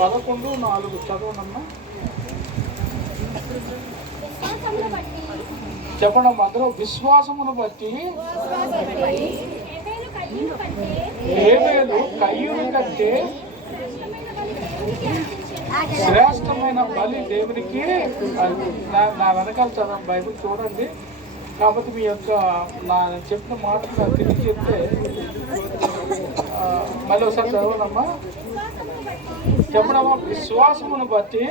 11:4 చదవనమ్మా. చెప్పడం అందరూ. విశ్వాసమును బట్టి హేబేలు కయ్యూని కంటే శ్రేష్టమైన బలి దేవునికి. నా వెనకాల చదవండి, బైబిల్ చూడండి. కాబట్టి మీ యొక్క నేను చెప్పిన మాటలు తిరిగి చెప్తే మళ్ళీ ఒకసారి చదవనమ్మా. చెప్పడమ్మా. విశ్వాసమును బట్టి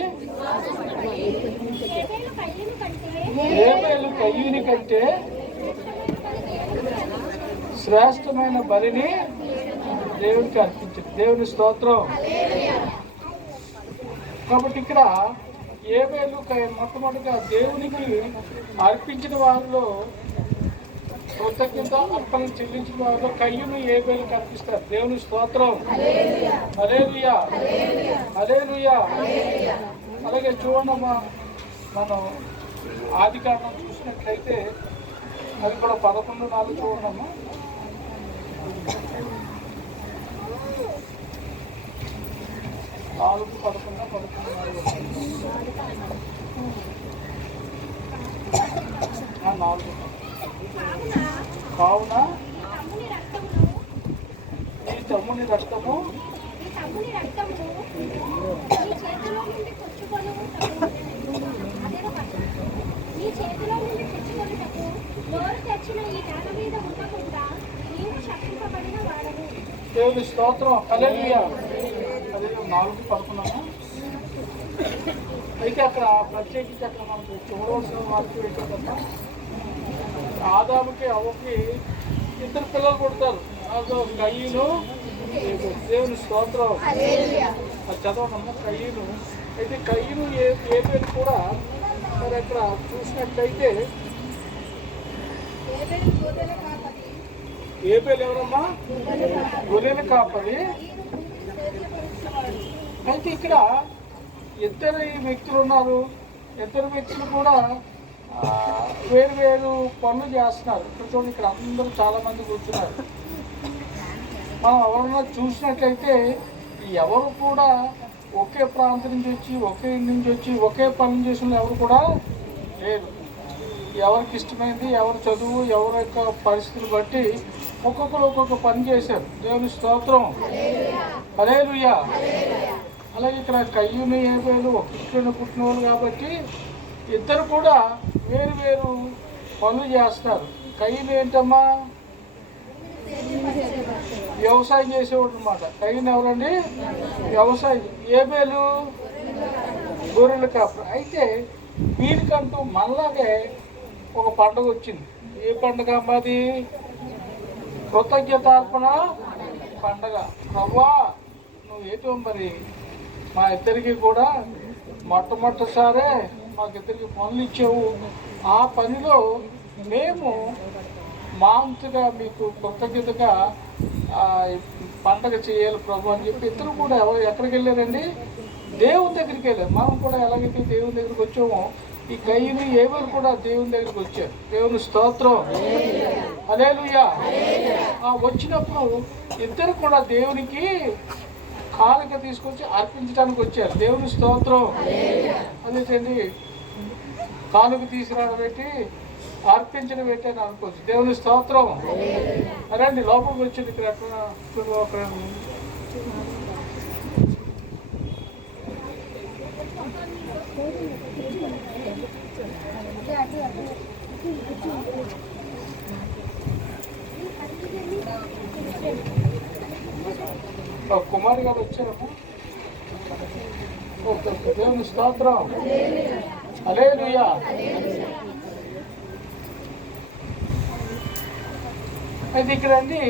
హేబేలు కయ్యూని కంటే శ్రేష్టమైన బలిని దేవునికి అర్పించింది. దేవుని స్తోత్రం. కాబట్టి ఇక్కడ హేబేలు మొట్టమొదటిగా దేవునికి అర్పించిన వారిలో, కృతజ్ఞత అర్పణలు చెల్లించిన వారిలో కయ్యూను హేబేలుకి అర్పిస్తారు. దేవుని స్తోత్రం. హల్లెలూయా, హల్లెలూయా. అలాగే చూడమ్మా, మనం ఆది కాండం చూసినట్లయితే అది కూడా 11:4 చూడమ్మా. 4:11 కావున ఈ తమ్ముని రక్తము దేవుని స్తోత్రం. హల్లెలూయా. అదే 4:11. అయితే అక్కడ ప్రత్యేకించి అక్కడ మనకు చూడవలసిన వాక్యం ఏంటంటే, ఆదాముకి అవ్వకి 2 పిల్లలు పుడతారు. అదో కయ్యూను. దేవుని స్తోత్రం. అది చదవనమ్మా. కయ్యూను. అయితే కయ్యూను హేబేలు కూడా మరి అక్కడ చూసినట్లయితే, హేబేలు ఎవరమ్మా? గొర్రెల కాపరి. అయితే ఇక్కడ 2 వ్యక్తులు ఉన్నారు. 2 వ్యక్తులు కూడా వేరు వేరు పనులు చేస్తున్నారు. ఇక్కడ చూడండి, ఇక్కడ అందరూ చాలా మంది కూర్చున్నారు. మనం ఎవరన్నా చూసినట్లయితే ఎవరు కూడా ఒకే ప్రాంతం నుంచి వచ్చి, ఒకే ఇంటి నుంచి వచ్చి ఒకే పనులు చేసిన ఎవరు కూడా లేరు. ఎవరికి ఇష్టమైంది, ఎవరు చదువు, ఎవరి యొక్క పరిస్థితులు బట్టి ఒక్కొక్కరు ఒక్కొక్క పని చేశారు. దేవుని స్తోత్రం. హల్లెలూయా. అలాగే ఇక్కడ కయ్యూను హేబేలు ఒక ఇంట్లోనే పుట్టిన వాళ్ళు కాబట్టి 2 కూడా వేరు వేరు పనులు చేస్తారు. కయ్యూను ఏంటమ్మా? వ్యవసాయం చేసేవాడు అనమాట. కయ్యూను ఎవరండి? వ్యవసాయం. హేబేలు గొర్రెల కాపరి. అయితే వీరికంటూ మనలాగే ఒక పండుగ వచ్చింది. ఏ పండుగ మాది? కృతజ్ఞతార్పణ పండుగ. అవ్వా, నువ్వు ఏటో మరి మా ఇద్దరికి కూడా మొట్టమొదటిసారే మాకిద్దరికి పనులు ఇచ్చావు. ఆ పనిలో మేము మాంతుగా మీకు కృతజ్ఞతగా పండగ చేయాలి ప్రభు అని చెప్పి 2 కూడా ఎక్కడికి వెళ్ళారండి? దేవుని దగ్గరికి వెళ్ళారు. మనం కూడా ఎలాగైతే దేవుని దగ్గరికి వచ్చామో, ఈ కయ్యూను హేబేలు కూడా దేవుని దగ్గరికి వచ్చారు. దేవుని స్తోత్రం. హల్లెలూయా. వచ్చినప్పుడు 2 కూడా దేవునికి కానుక తీసుకొచ్చి అర్పించడానికి వచ్చారు. దేవుని స్తోత్రం. అదేంటండి, కానుక తీసుకురావడం పెట్టి అర్పించడం పెట్టి అని అనుకోవచ్చు. దేవుని స్తోత్రం. అదండి లోపలికి వచ్చింది. ఇక్కడ కుమారి గారు వచ్చారమ్మా. దేవుని స్తోత్రం. హల్లెలూయా. అయితే ఇక్కడ అండి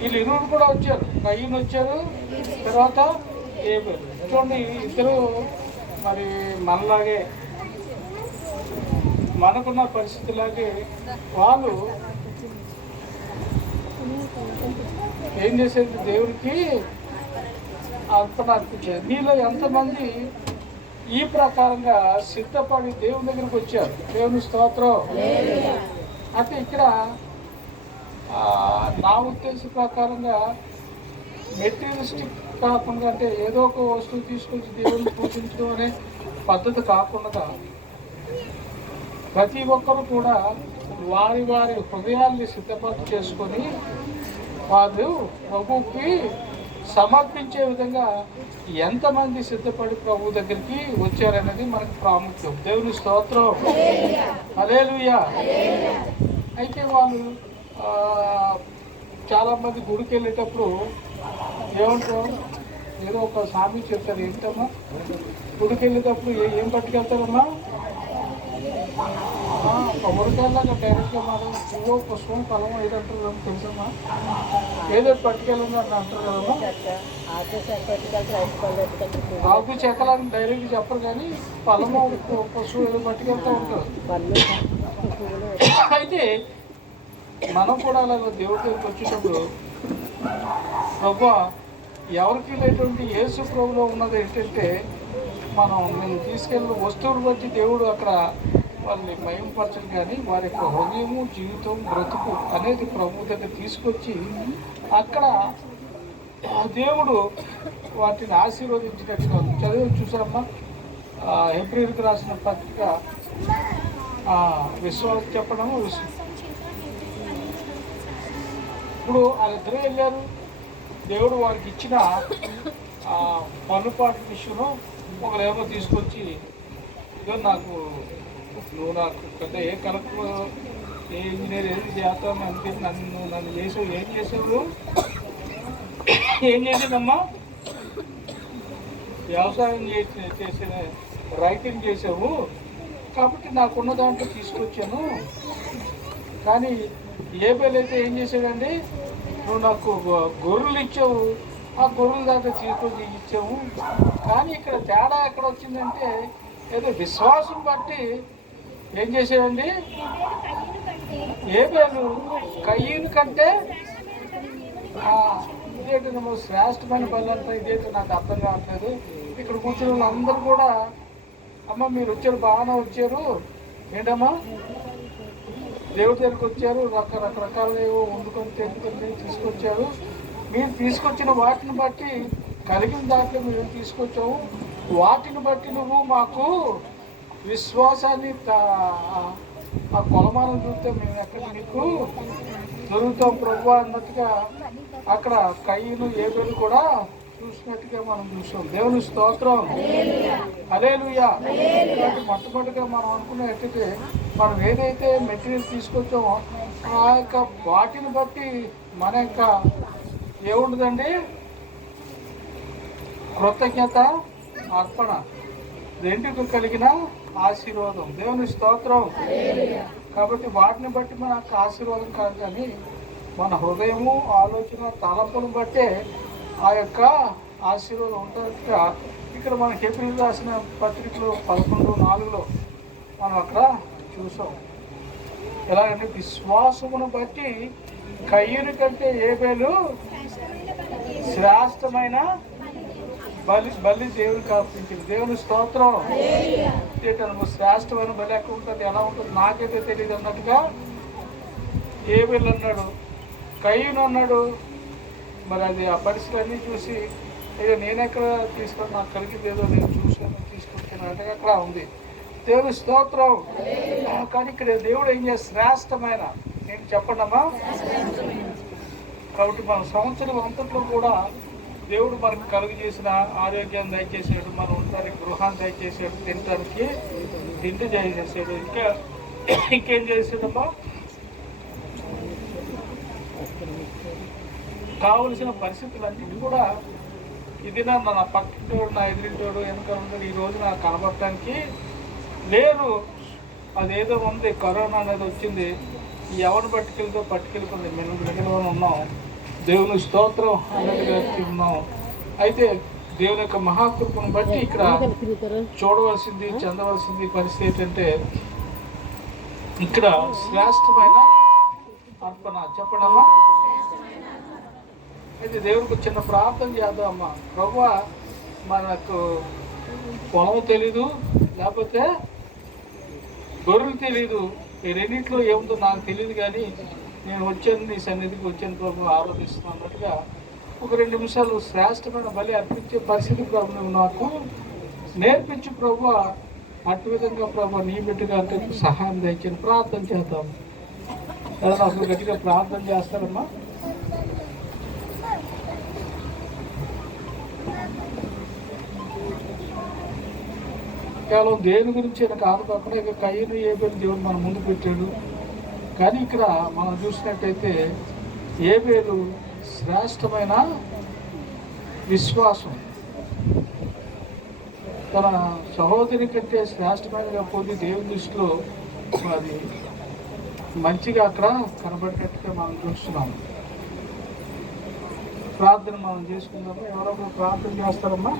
వీళ్ళు 2 కూడా వచ్చారు. కయ్యూను వచ్చారు, తర్వాత హేబేలు. చూడండి, 2 మరి మనలాగే మనకున్న పరిస్థితిలాగే వాళ్ళు ఏం చేసేది? దేవుడికి అర్పణ అర్పించారు. మీలో ఎంతమంది ఈ ప్రకారంగా సిద్ధపడి దేవుని దగ్గరికి వచ్చారు? దేవుని స్తోత్రం. అంటే ఇక్కడ నా ఉద్దేశ ప్రకారంగా మెటీరియలిస్టిక్ కాకుండా, అంటే ఏదో ఒక వస్తువు తీసుకొచ్చి దేవుడిని పూజించడం అనే పద్ధతి కాకుండా ప్రతి ఒక్కరు కూడా వారి వారి హృదయాల్ని సిద్ధపరచు చేసుకొని వాళ్ళు ప్రభుకి సమర్పించే విధంగా ఎంతమంది సిద్ధపడి ప్రభు దగ్గరికి వచ్చారనేది మనకు ప్రాముఖ్యం. దేవుని స్తోత్రం, హల్లెలూయా. అయితే వాళ్ళు చాలామంది గుడికి వెళ్ళేటప్పుడు ఏమంటారు, ఏదో ఒక సామి చెప్తారు. ఏంటమ్మా, గుడికి వెళ్ళేటప్పుడు ఏం పట్టుకెళ్తారమ్మా? కొబ్బరికాయలాగా డైరెక్ట్గా మనం పువ్వు పుష్పం ఫలం ఏదంటారు తెలుసమ్మా? ఏదో పట్టుకెళ్ళండి అని అంటారు కదమ్మా. ఆకు చెక్కలని డైరెక్ట్ చెప్పరు, కానీ ఫలము పశువు ఏదో పట్టుకెళ్తూ ఉంటారు. అయితే మనం కూడా అలాగే దేవుడి దగ్గరికి వచ్చేటప్పుడు ప్రభు ఎవరికి లేటువంటి యేసు ప్రభులో ఉన్నది ఏంటంటే, మనం నేను తీసుకెళ్ళిన వస్తువులు బట్టి దేవుడు అక్కడ వాళ్ళని మయంపరచడు, కానీ వారి యొక్క హృదయము, జీవితం, బ్రతుకు అనేది ప్రభు దగ్గర తీసుకొచ్చి అక్కడ దేవుడు వాటిని ఆశీర్వదించినట్టుగా చదివి చూసారమ్మా. హెబ్రీయులకు రాసిన పత్రిక విశ్వాసం చెప్పడము ఇప్పుడు వాళ్ళిద్దరూ వెళ్ళారు. దేవుడు వారికి ఇచ్చిన పన్నుపాటు విషయంలో ఒకరేమో తీసుకొచ్చి, ఇదో నాకు నువ్వు నాకు పెద్ద ఏ కలెక్టర్ ఏ ఇంజనీర్ ఏది చేస్తాను అనిపించి నన్ను చేసావు. ఏం చేసావు? ఏం చేసిందమ్మా? వ్యవసాయం చేసిన రైటింగ్ చేసావు కాబట్టి నాకున్న దాంట్లో తీసుకొచ్చాను. కానీ ఏబేల్ అయితే ఏం చేశాడండి, నువ్వు నాకు గొర్రెలు ఇచ్చావు, ఆ గొర్రెల దాంట్లో తీసుకొచ్చి ఇచ్చావు. కానీ ఇక్కడ తేడా ఎక్కడ వచ్చిందంటే, ఏదో విశ్వాసం బట్టి ఏం చేశాడండి, ఏబేలు కయ్యను కంటే ఇదేంటి నువ్వు శ్రేష్టమైన బలి అంతా ఇదేంటో నాకు అర్థం కావట్లేదు. ఇక్కడ కూర్చున్న వాళ్ళందరూ కూడా, అమ్మ మీరు వచ్చారు, బాగానే వచ్చారు, ఏంటమ్మా దేవుడి దగ్గరికి వచ్చారు, రకరకాలుగా ఏవో వండుకొని తెచ్చుకొని తీసుకొచ్చారు. మీరు తీసుకొచ్చిన వాటిని బట్టి కలిగిన దాంట్లో మేము తీసుకొచ్చాము, వాటిని బట్టి నువ్వు మాకు విశ్వాసాన్ని ఆ కొలమానం చూస్తే మేము ఎక్కడ నీకు దొరుకుతాం ప్రభు అన్నట్టుగా అక్కడ కయ్యను ఏబేలు కూడా చూసినట్టుగా మనం చూసాం. దేవుని స్తోత్రం, హల్లెలూయా. కాబట్టి మొట్టమొదటిగా మనం అనుకునేటైతే మనం ఏదైతే మెటీరియల్ తీసుకొచ్చామో ఆ యొక్క వాటిని బట్టి మన యొక్క ఏముండదండి, కృతజ్ఞత అర్పణ రెండుకు కలిగిన ఆశీర్వాదం. దేవుని స్తోత్రం. కాబట్టి వాటిని బట్టి మన యొక్క ఆశీర్వాదం కాదు, కానీ మన హృదయము, ఆలోచన, తలంపును బట్టే ఆ యొక్క ఆశీర్వాదం ఉంటుందిగా ఇక్కడ మన హెబ్రీయులకు రాసిన పత్రికలో 11:4 మనం అక్కడ చూసాం. ఎలాగంటే విశ్వాసమును బట్టి కయ్యను కంటే ఏబేలు శ్రేష్టమైన బలి దేవుడికి అర్పించింది. దేవుని స్తోత్రం. శ్రేష్టమైన బలి ఎక్కడ ఉంటుంది, ఎలా ఉంటుంది నాకైతే తెలియదు అన్నట్టుగా ఏబేలు అన్నాడు, కయ్యను అన్నాడు. మరి అది ఆ పరిస్థితులన్నీ చూసి ఇక నేనెక్కడ తీసుకొని నాకు కలిగింది ఏదో నేను చూసాను తీసుకొచ్చాను అంటే అక్కడ ఉంది. దేవుని స్తోత్రం. కానీ ఇక్కడ దేవుడు ఏం చేస్తే శ్రేష్టమైన నేను చెప్పండమ్మా. కాబట్టి మన సంవత్సరం అంతట్లో కూడా దేవుడు మనకు కలుగు చేసిన ఆరోగ్యాన్ని దయచేసాడు, మనం ఉండడానికి గృహాన్ని దయచేసాడు, తినడానికి తిండి దయచేసాడు, ఇంకేం చేసాడమ్మా, కావలసిన పరిస్థితులన్నిటి కూడా ఇది నా పక్కింటోడు, నా ఎదురింటోడు, వెనక ఉంటాడు, ఈ రోజు నాకు కనబడటానికి లేరు. అదేదో ఉంది, కరోనా అనేది వచ్చింది, ఎవరిని పట్టుకెళ్ళిపోయింది, మేము మిగిలిన ఉన్నాం. దేవుని స్తోత్రం అనేది ఉన్నాం. అయితే దేవుని యొక్క మహాకృపను బట్టి ఇక్కడ చూడవలసింది, చెందవలసింది పరిస్థితి ఏంటంటే, ఇక్కడ శ్రేష్టమైన అర్పణ చెప్పడమ్మా. అయితే దేవుడికి చిన్న ప్రార్థన చేద్దామమ్మా. ప్రభువా, మనకు పొలం తెలీదు, లేకపోతే గొర్రెలు తెలీదు, ఈ రెండింటిలో ఏముందో నాకు తెలియదు, కానీ నేను వచ్చాను నీ సన్నిధికి వచ్చాను ప్రభు ఆరాధిస్తున్నాను అన్నట్టుగా ఒక 2 నిమిషాలు శ్రేష్టమైన బలి అర్పించే పరిస్థితి ప్రభు నువ్వు నాకు నేర్పించు ప్రభు. అటు విధంగా ప్రభు నీ బిడ్డగా అంటే సహాయం దయచేసి ప్రార్థన చేద్దాం. నాకు గట్టిగా ప్రార్థన చేస్తారమ్మా. కేవలం దేని గురించి కాదు కాకుండా ఇక కయ్యను ఏబేలు దేవుడు మన ముందు పెట్టాడు. కానీ ఇక్కడ మనం చూసినట్టయితే ఏబేలు శ్రేష్టమైన విశ్వాసం, తన సహోదరి కంటే శ్రేష్టమైనగా పొంది దేవుని దృష్టిలో అది మంచిగా అక్కడ కనబడినట్టుగా మనం చూస్తున్నాము. ప్రార్థన మనం చేసుకుందాము. ఎవరో ప్రార్థన చేస్తారమ్మా.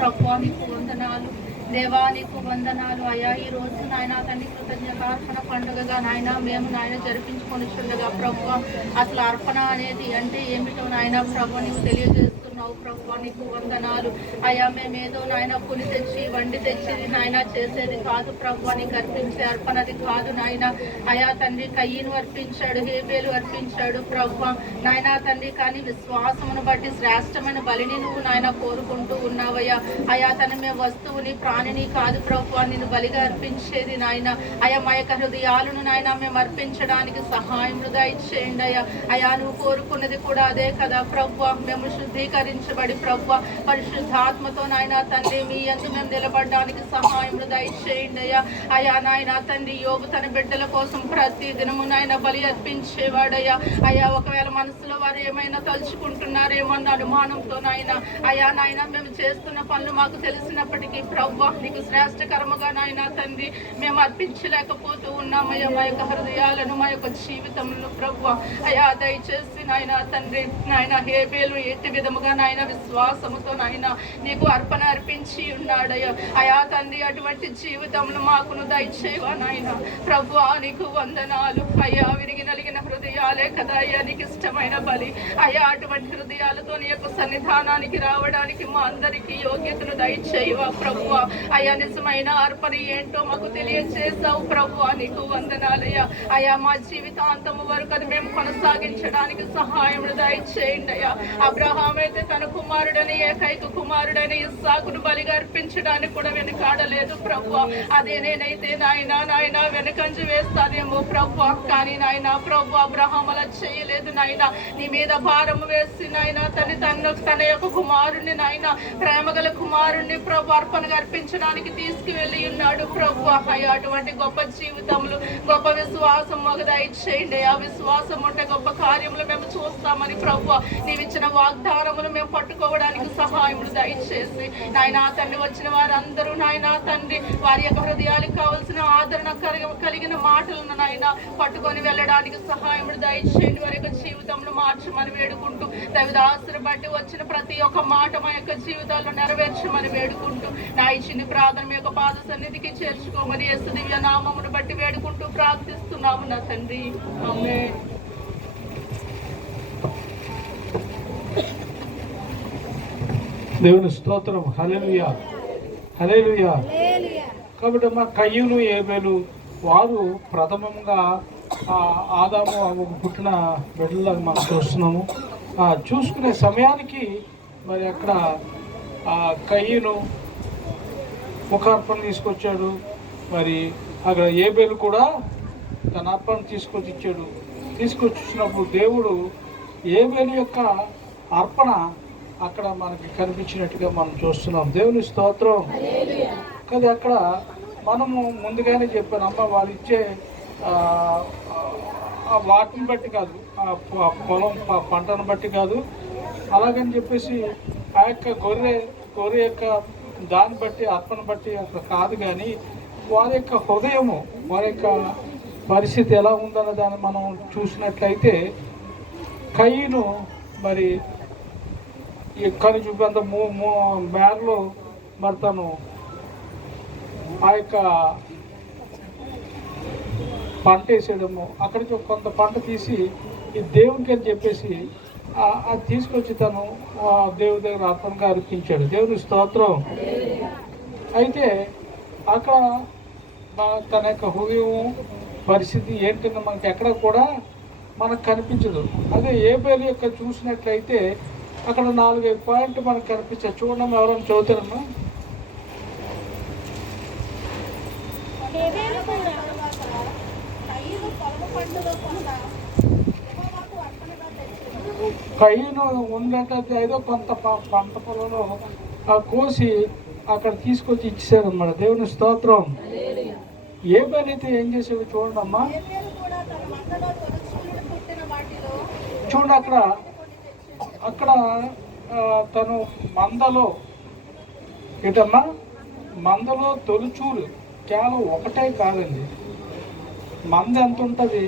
ప్రభువానికి వందనాలు, దేవానికి వందనాలు అయ్యా. ఈ రోజు నాయన తండ్రి కృతజ్ఞతార్పణ పండుగగా నాయన మేము నాయన జరిపించుకొని చూడగా ప్రభువా, అసలు అర్పణ అనేది అంటే ఏమిటో నాయన ప్రభు నీవు తెలియజేస్తున్నావు. ప్రభువా నీకు వందనాలు అయ్యా. మేమేదో నాయన పులి తెచ్చి వండి తెచ్చి నాయన చేసేది కాదు ప్రభువా, నీకు అర్పించే అర్పణది కాదు నాయన. అయా తండ్రి కయ్యను అర్పించాడు, హేబేలు అర్పించాడు ప్రభువా నాయన తండ్రి. కానీ విశ్వాసమును బట్టి శ్రేష్టమైన బలిని నువ్వు నాయన కోరుకుంటూ ఉన్నావయ్యా. అయా తన మేము వస్తువుని ప్రాణిని కాదు ప్రభువా నిన్ను బలిగా అర్పించేది నాయన. అయా మా యొక్క హృదయాలను నాయన మేము అర్పించడానికి సహాయం దయచేయండి అయ్యా. అయా నువ్వు కోరుకున్నది కూడా అదే కదా ప్రభువా. మేము శుద్ధీకరించబడి ప్రభువా పరిశుద్ధాత్మతో నాయన తండ్రి మీ యందు మేము నిలబడడానికి సహాయం దయచేయండి అయ్యా. అయా నాయన తండ్రి యోబు తన బిడ్డల కోసం ప్రతి దినము నాయన బలి అర్పించేవాడయ్యా. అయా ఒకవేళ మనసులో వారు ఏమైనా తలుచుకుంటున్నారేమన్న అనుమానంతో నాయన అయా నాయన మేము చేస్తున్న పనులు మాకు తెలిసినప్పటికీ ప్రభువా నీకు శ్రేష్టకరముగా నాయన తండ్రి మేము అర్పించలేకపోతూ ఉన్నామయ్యా. మా యొక్క హృదయాలను మా యొక్క జీవితంలో ప్రభువా అయా దయచేసి నాయన తండ్రి నాయన హేబేలు ఎట్టి విధముగా నాయన విశ్వాసముతో నాయన నీకు అర్పణ అర్పించి ఉన్నాడయ్యా. అయా తండ్రి అటువంటి జీవితంలో మాకును దయచేవా నాయన. ప్రభువా నీకు వందనాలు అయ్యా. విరిగి నలిగిన హృదయాలే కదా అయ్యా నీకు ఇష్టమైన బలి అయ్యా. అటువంటి హృదయాలతో నీ యొక్క సన్నిధానానికి రావడానికి మా అందరికీ యోగ్యతను దయచేయవా ప్రభువా. అయ్యా నిజమైన అర్పణ ఏంటో మాకు తెలియజేసావు ప్రభువా నీకు వందనాలయ్యా. అయ్యా మా జీవితాంతము వరకు అది మేము కొనసాగించడానికి సహాయం దయచేయండి అయ్యా. అబ్రహాం అయితే తన కుమారుడని ఏకైక కుమారుడని ఇస్సాకును బలిగా అర్పించడానికి కూడా వెనుకాడలేదు ప్రభువా. అదే నేనైతే నాయన వెనకంజ వేస్తానేమో ప్రభువా. కానీ నాయన ప్రభు అబ్రహాం అలా చేయలేదు నాయన. నీ మీద భారం వేసి నాయన తన యొక్క కుమారుణ్ణి నాయన ప్రేమగల కుమారుణ్ణి ప్రభు అర్పణగా అర్పించడానికి తీసుకువెళ్ళి ఉన్నాడు ప్రభు. అయ్యా అటువంటి గొప్ప జీవితములు గొప్ప విశ్వాసం మాకు దయచేయండి. ఆ విశ్వాసం ఉంటే గొప్ప కార్యములు మేము చూస్తామని ప్రభు నీవిచ్చిన వాగ్దానములు మేము పట్టుకోవడానికి సహాయములు దయచేసి నాయన తండ్రి వచ్చిన వారందరూ నాయన తండ్రి వారి యొక్క హృదయాలకు కావలసిన ఆదరణ కలిగిన మాటలను నాయన పట్టుకొని వెళ్ళడానికి సహాయములు దయచేయండి. వారి యొక్క జీవితంలో మార్చమని వేడుకుంటూ దైవదాసుని బట్టి వచ్చిన ప్రతి ఒక్క మాట మా యొక్క జీవితాల్లో నెరవేర్చమని వేడుకుంటూ నా ఇచ్చిన ప్రార్థన మీ యొక్క పాద సన్నిధికి చేర్చుకోమని యేసు దివ్య నామమును బట్టి వేడుకుంటూ ప్రార్థిస్తున్నాము నా తండ్రి. ఆమేన్. దేవుని స్తోత్రం. హల్లెలూయా హల్లెలూయా. కాబట్టి మా కయ్యూను ఏబేలు వారు ప్రథమంగా ఆదాము పుట్టిన బిడ్డలాగా మనం చూస్తున్నాము. చూసుకునే సమయానికి మరి అక్కడ కయ్యూను ఒక అర్పణ తీసుకొచ్చాడు. మరి అక్కడ ఏబేలు కూడా తన అర్పణ తీసుకొచ్చి ఇచ్చాడు. తీసుకొచ్చినప్పుడు దేవుడు ఏబేలు యొక్క అర్పణ అక్కడ మనకి కనిపించినట్టుగా మనం చూస్తున్నాం. దేవుని స్తోత్రం. కదా అక్కడ మనము ముందుగానే చెప్పాను అమ్మ వాళ్ళు ఇచ్చే వాటిని బట్టి కాదు, పొలం పంటను బట్టి కాదు, అలాగని చెప్పేసి ఆ యొక్క గొర్రె యొక్క దాన్ని బట్టి అర్పణ బట్టి అక్కడ కాదు. కానీ వారి యొక్క హృదయము వారి యొక్క పరిస్థితి ఎలా ఉందన్న దాన్ని మనం చూసినట్లయితే కయ్యను మరి కను చూపేంత మేరలో మరి తను ఆ యొక్క పంట వేసేయడము, అక్కడికి కొంత పంట తీసి ఈ దేవునికి అని చెప్పేసి అది తీసుకొచ్చి తను దేవుడి దగ్గర అర్పణగా అర్పించాడు. దేవుని స్తోత్రం. అయితే అక్కడ తన యొక్క హృదయం పరిస్థితి ఏంటంటే మనకి ఎక్కడ కూడా మనకు కనిపించదు. అదే ఏబేలు యొక్క చూసినట్లయితే అక్కడ 4-5 పాయింట్లు మనకు కనిపించాయి. చూడడం ఎవరైనా చదువుతారమ్మా? కయ్యను ఉన్నట్లయితే ఏదో కొంత పంట పొలంలో కోసి అక్కడ తీసుకొచ్చి ఇచ్చేసారన్నమాట. దేవుని స్తోత్రం. ఏ పని అయితే ఏం చేసేవి చూడండి అమ్మా. చూడండి అక్కడ తను మందలో ఏంటమ్మా, మందలో తొలిచూలు కేవలం ఒకటే కాదండి, మంద ఎంత ఉంటుంది,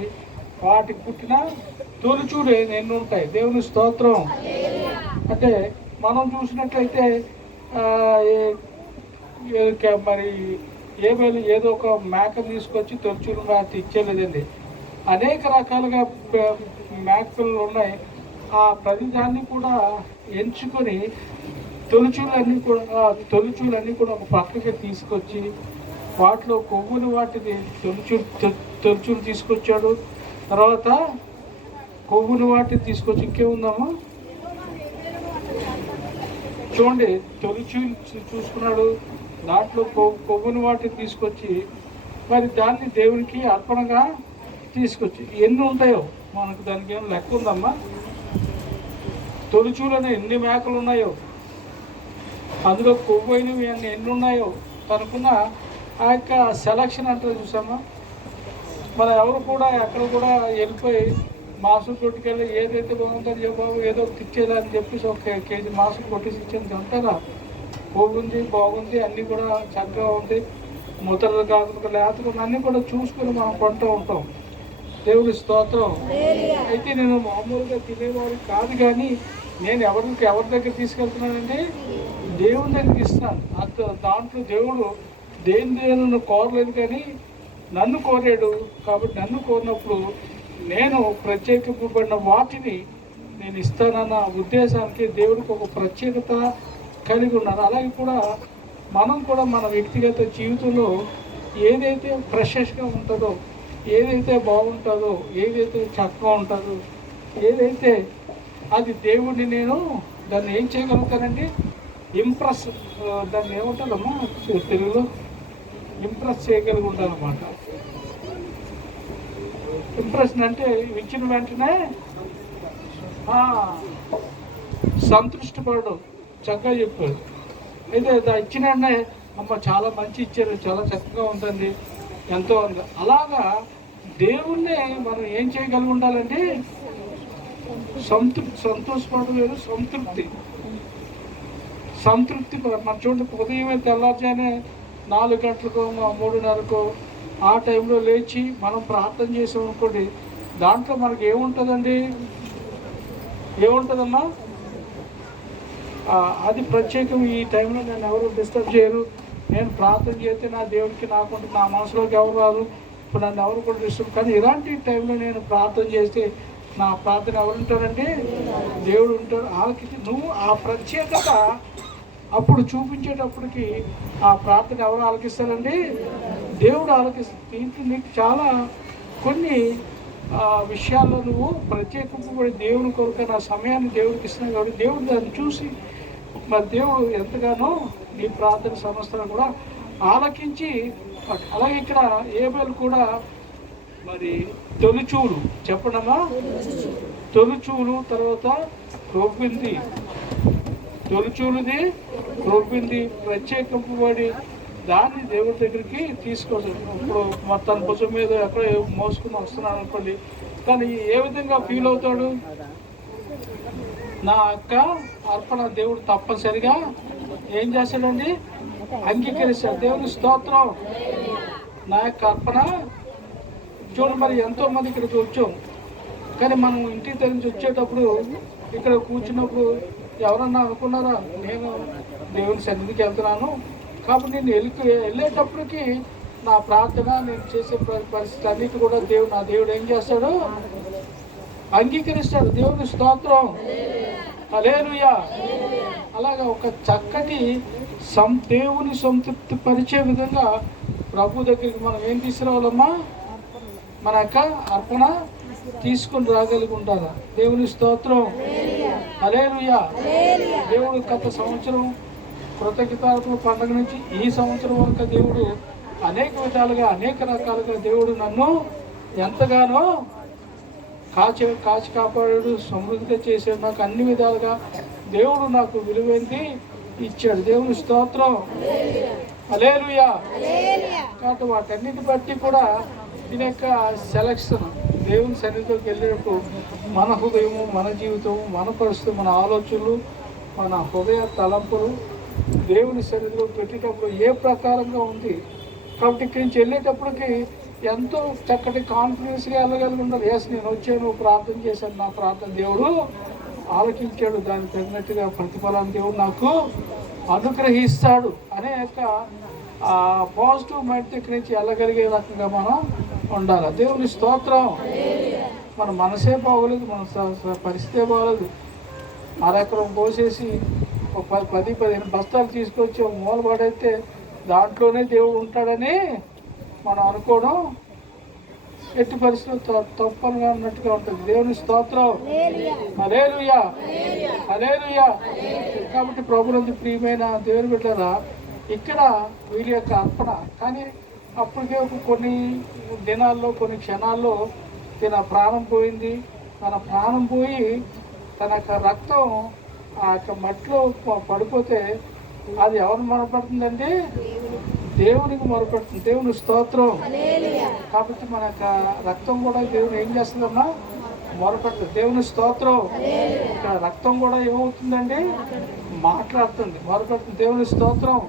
వాటికి పుట్టిన తొలిచూలు ఎన్ని ఉంటాయి. దేవుని స్తోత్రం. అంటే మనం చూసినట్లయితే మరి ఏబేలు ఏదో ఒక మేకను తీసుకొచ్చి తొలిచూలు ఇచ్చేలేదండి. అనేక రకాలుగా మేకలు ఉన్నాయి. ఆ ప్రతిదాన్ని కూడా ఎంచుకొని తొలిచూలన్నీ కూడా ఒక పక్కకి తీసుకొచ్చి వాటిలో కొవ్వుని వాటిని తొలిచూలు తీసుకొచ్చాడు. తర్వాత కొవ్వుని వాటిని తీసుకొచ్చి ఇంకేముందమ్మా చూడండి, తొలిచూలు చూసుకున్నాడు, దాంట్లో కొవ్వుని వాటిని తీసుకొచ్చి మరి దాన్ని దేవునికి అర్పణగా తీసుకొచ్చి ఎన్ని ఉంటాయో మనకు దానికి ఏం లెక్క ఉందమ్మా. తొలిచూలని ఎన్ని మేకలు ఉన్నాయో, అందులో కొవ్వైనవి అన్ని ఎన్ని ఉన్నాయో తనకున్న ఆ యొక్క సెలక్షన్ అంటే చూసామా. మనం ఎవరు కూడా ఎక్కడ కూడా వెళ్ళిపోయి మాంసం కొట్టుకెళ్ళి ఏదైతే బాగుంటుందో బాబు ఏదో తిచ్చేదా అని చెప్పేసి ఒక కేజీ మాంసం కొట్టేసి ఇచ్చేది అంతేగా. బాగుంది బాగుంది అన్నీ కూడా చక్కగా ఉంది, ముద్రలు కాకుండా లేకపోతే అన్నీ కూడా చూసుకుని మనం కొంటూ ఉంటాం. దేవుడి స్తోత్రం. అయితే నేను మామూలుగా తినేవాడు కాదు, కానీ నేను ఎవరి దగ్గర తీసుకెళ్తున్నానండి, దేవుని దగ్గరికి ఇస్తున్నాను. దాంట్లో దేవుడు దేని కోరలేదు కానీ నన్ను కోరాడు. కాబట్టి నన్ను కోరినప్పుడు నేను ప్రత్యేకింపబడిన వాటిని నేను ఇస్తానన్న ఉద్దేశానికి దేవుడికి ఒక ప్రత్యేకత కలిగి ఉన్నాను. అలాగే కూడా మనం కూడా మన వ్యక్తిగత జీవితంలో ఏదైతే ప్రెషస్గా ఉంటుందో, ఏదైతే బాగుంటుందో, ఏదైతే చక్కగా ఉంటుందో, ఏదైతే అది దేవుడిని నేను దాన్ని ఏం చేయగలుగుతానండి, ఇంప్రెస్, దాన్ని ఏముంటుందమ్మా తెలుగులో ఇంప్రెస్ చేయగలిగి ఉంటాను అన్నమాట. ఇంప్రెషన్ అంటే ఇచ్చిన వెంటనే సంతృష్టి పడడం. చక్కగా చెప్పాడు. అయితే ఇచ్చిన వెంటనే అమ్మ చాలా మంచి ఇచ్చారు, చాలా చక్కగా ఉంటుంది, ఎంతో ఉంది. అలాగా దేవుణ్ణి మనం ఏం చేయగలిగి ఉండాలంటే సంతోషపడడం లేదు, సంతృప్తి. మనం చూడండి, ఉదయమే తెల్లారుజానే 4 గంటలకో 3:30కో ఆ టైంలో లేచి మనం ప్రార్థన చేసాం అనుకోండి, దాంట్లో మనకి ఏముంటుందండి, ఏముంటుందమ్మా, అది ప్రత్యేకం. ఈ టైంలో నేను ఎవరు డిస్టర్బ్ చేయరు, నేను ప్రార్థన చేస్తే నా దేవుడికి నాకుంటే నా మనసులోకి ఎవరు రాదు, ఇప్పుడు నన్ను ఎవరు కూడా డిస్టర్బ్. కానీ ఇలాంటి టైంలో నేను ప్రార్థన చేస్తే నా ప్రార్థన ఎవరు ఉంటారండి, దేవుడు ఉంటాడు. ఆలకించి నువ్వు ఆ ప్రత్యేకత అప్పుడు చూపించేటప్పటికి ఆ ప్రార్థన ఎవరు ఆలకిస్తారండి, దేవుడు ఆలకిస్తాడు. దీంట్లో నీకు చాలా కొన్ని విషయాల్లో నువ్వు ప్రత్యేకింపబడి దేవుని కొరకు నా సమయాన్ని దేవుడికి ఇస్తున్నావు కాబట్టి దేవుడు దాన్ని చూసి మరి దేవుడు ఎంతగానో నీ ప్రార్థన సమస్యను కూడా ఆలకించి. అలాగే ఇక్కడ ఏబేలు కూడా మరి తొలిచూలు చెప్పడమా, తొలిచూలు తర్వాత రొబ్బింది, తొలిచూలుది రొబ్బింది ప్రత్యేకింపబడి దాన్ని దేవుడి దగ్గరికి తీసుకొస్తాడు. ఇప్పుడు తన భుజం మీద ఎక్కడ మోసుకుని వస్తున్నాను అనుకోండి, కానీ ఏ విధంగా ఫీల్ అవుతాడు, నా యొక్క అర్పణ దేవుడు తప్పనిసరిగా ఏం చేశాడండి, అంగీకరిస్తాడు. దేవుని స్తోత్రం. నా యొక్క అర్పణ చూడు. మరి ఎంతోమంది ఇక్కడికి వచ్చాం, కానీ మనం ఇంటికి తెలిసి వచ్చేటప్పుడు ఇక్కడ కూర్చున్నప్పుడు ఎవరన్నా అనుకున్నారా నేను దేవుని సన్నిధికి వెళ్తున్నాను కాబట్టి నేను వెళ్ళేటప్పటికి నా ప్రార్థన, నేను చేసే పరిస్థితి అన్నిటి కూడా నా దేవుడు ఏం చేస్తాడు? అంగీకరిస్తాడు. దేవుని స్తోత్రం, హల్లెలూయా. అలాగా ఒక చక్కటి దేవుని సంతృప్తి పరిచే విధంగా ప్రభు దగ్గరికి మనం ఏం తీసుకురావాలమ్మా? మన యొక్క అర్పణ తీసుకొని రాగలిగి ఉండాలి. దేవుని స్తోత్రం, హల్లెలూయా. దేవుడు గత సంవత్సరం కృతజ్ఞతార్పణ పండుగ నుంచి ఈ సంవత్సరం వరకు దేవుడు అనేక విధాలుగా అనేక రకాలుగా దేవుడు నన్ను ఎంతగానో కాచి కాపాడాడు, సమృద్ధిగా చేశాడు. నాకు అన్ని విధాలుగా దేవుడు నాకు విలువైంది ఇచ్చాడు. దేవుని స్తోత్రం, హల్లెలూయా. కాబట్టి వాటన్నిటి బట్టి కూడా దీని యొక్క సెలక్షన్ దేవుని సన్నిధిలోకి వెళ్ళేటప్పుడు మన హృదయము, మన జీవితము, మన పరిస్థితి, మన ఆలోచనలు, మన హృదయ తలంపులు దేవుని సన్నిధిలో పెట్టేటప్పుడు ఏ ప్రకారంగా ఉంది. కాబట్టి ఇక్కడి నుంచి వెళ్ళేటప్పటికి ఎంతో చక్కటి కాన్ఫిడెన్స్గా వెళ్ళగలిగి ఉండాలి. ఎస్, నేను వచ్చాను, ప్రార్థన చేశాను, నా ప్రార్థన దేవుడు ఆలకించాడు, దానికి తగినట్టుగా ప్రతిఫలాన్ని దేవుడు నాకు అనుగ్రహిస్తాడు అనే యొక్క పాజిటివ్ మైండ్ ఇక్కడి నుంచి వెళ్ళగలిగే రకంగా మనం ఉండాలి. దేవుని స్తోత్రం. మన మనసే బాగోలేదు, మన పరిస్థితే బాగోలేదు. అరెకరం పోసేసి ఒక 10-15 బస్తాలు తీసుకొచ్చి మూల పడైతే దాంట్లోనే దేవుడు ఉంటాడని మనం అనుకోవడం ఎట్టి పరిస్థితులు తప్పనుగా ఉన్నట్టుగా ఉంటుంది. దేవుని స్తోత్రం, హల్లెలూయా, హల్లెలూయా. కాబట్టి ప్రభునందు ప్రియమైన దేవుని బిడ్డలారా, ఇక్కడ వీరి యొక్క అర్పణ కానీ అప్పటికే కొన్ని దినాల్లో, కొన్ని క్షణాల్లో తన ప్రాణం పోయింది. తన ప్రాణం పోయి తన యొక్క రక్తం ఆ యొక్క మట్టిలో పడిపోతే అది ఎవరు మొరపెడుతుందండి? దేవునికి మొరపెడుతుంది. దేవుని స్తోత్రం. కాబట్టి మన యొక్క రక్తం కూడా దేవుని ఏం చేస్తుందమ్మా? మొరపెడుతుంది. దేవుని స్తోత్రం. ఇక్కడ రక్తం కూడా ఏమవుతుందండి? మాట్లాడుతుంది, మొరపెడుతుంది. దేవుని స్తోత్రం.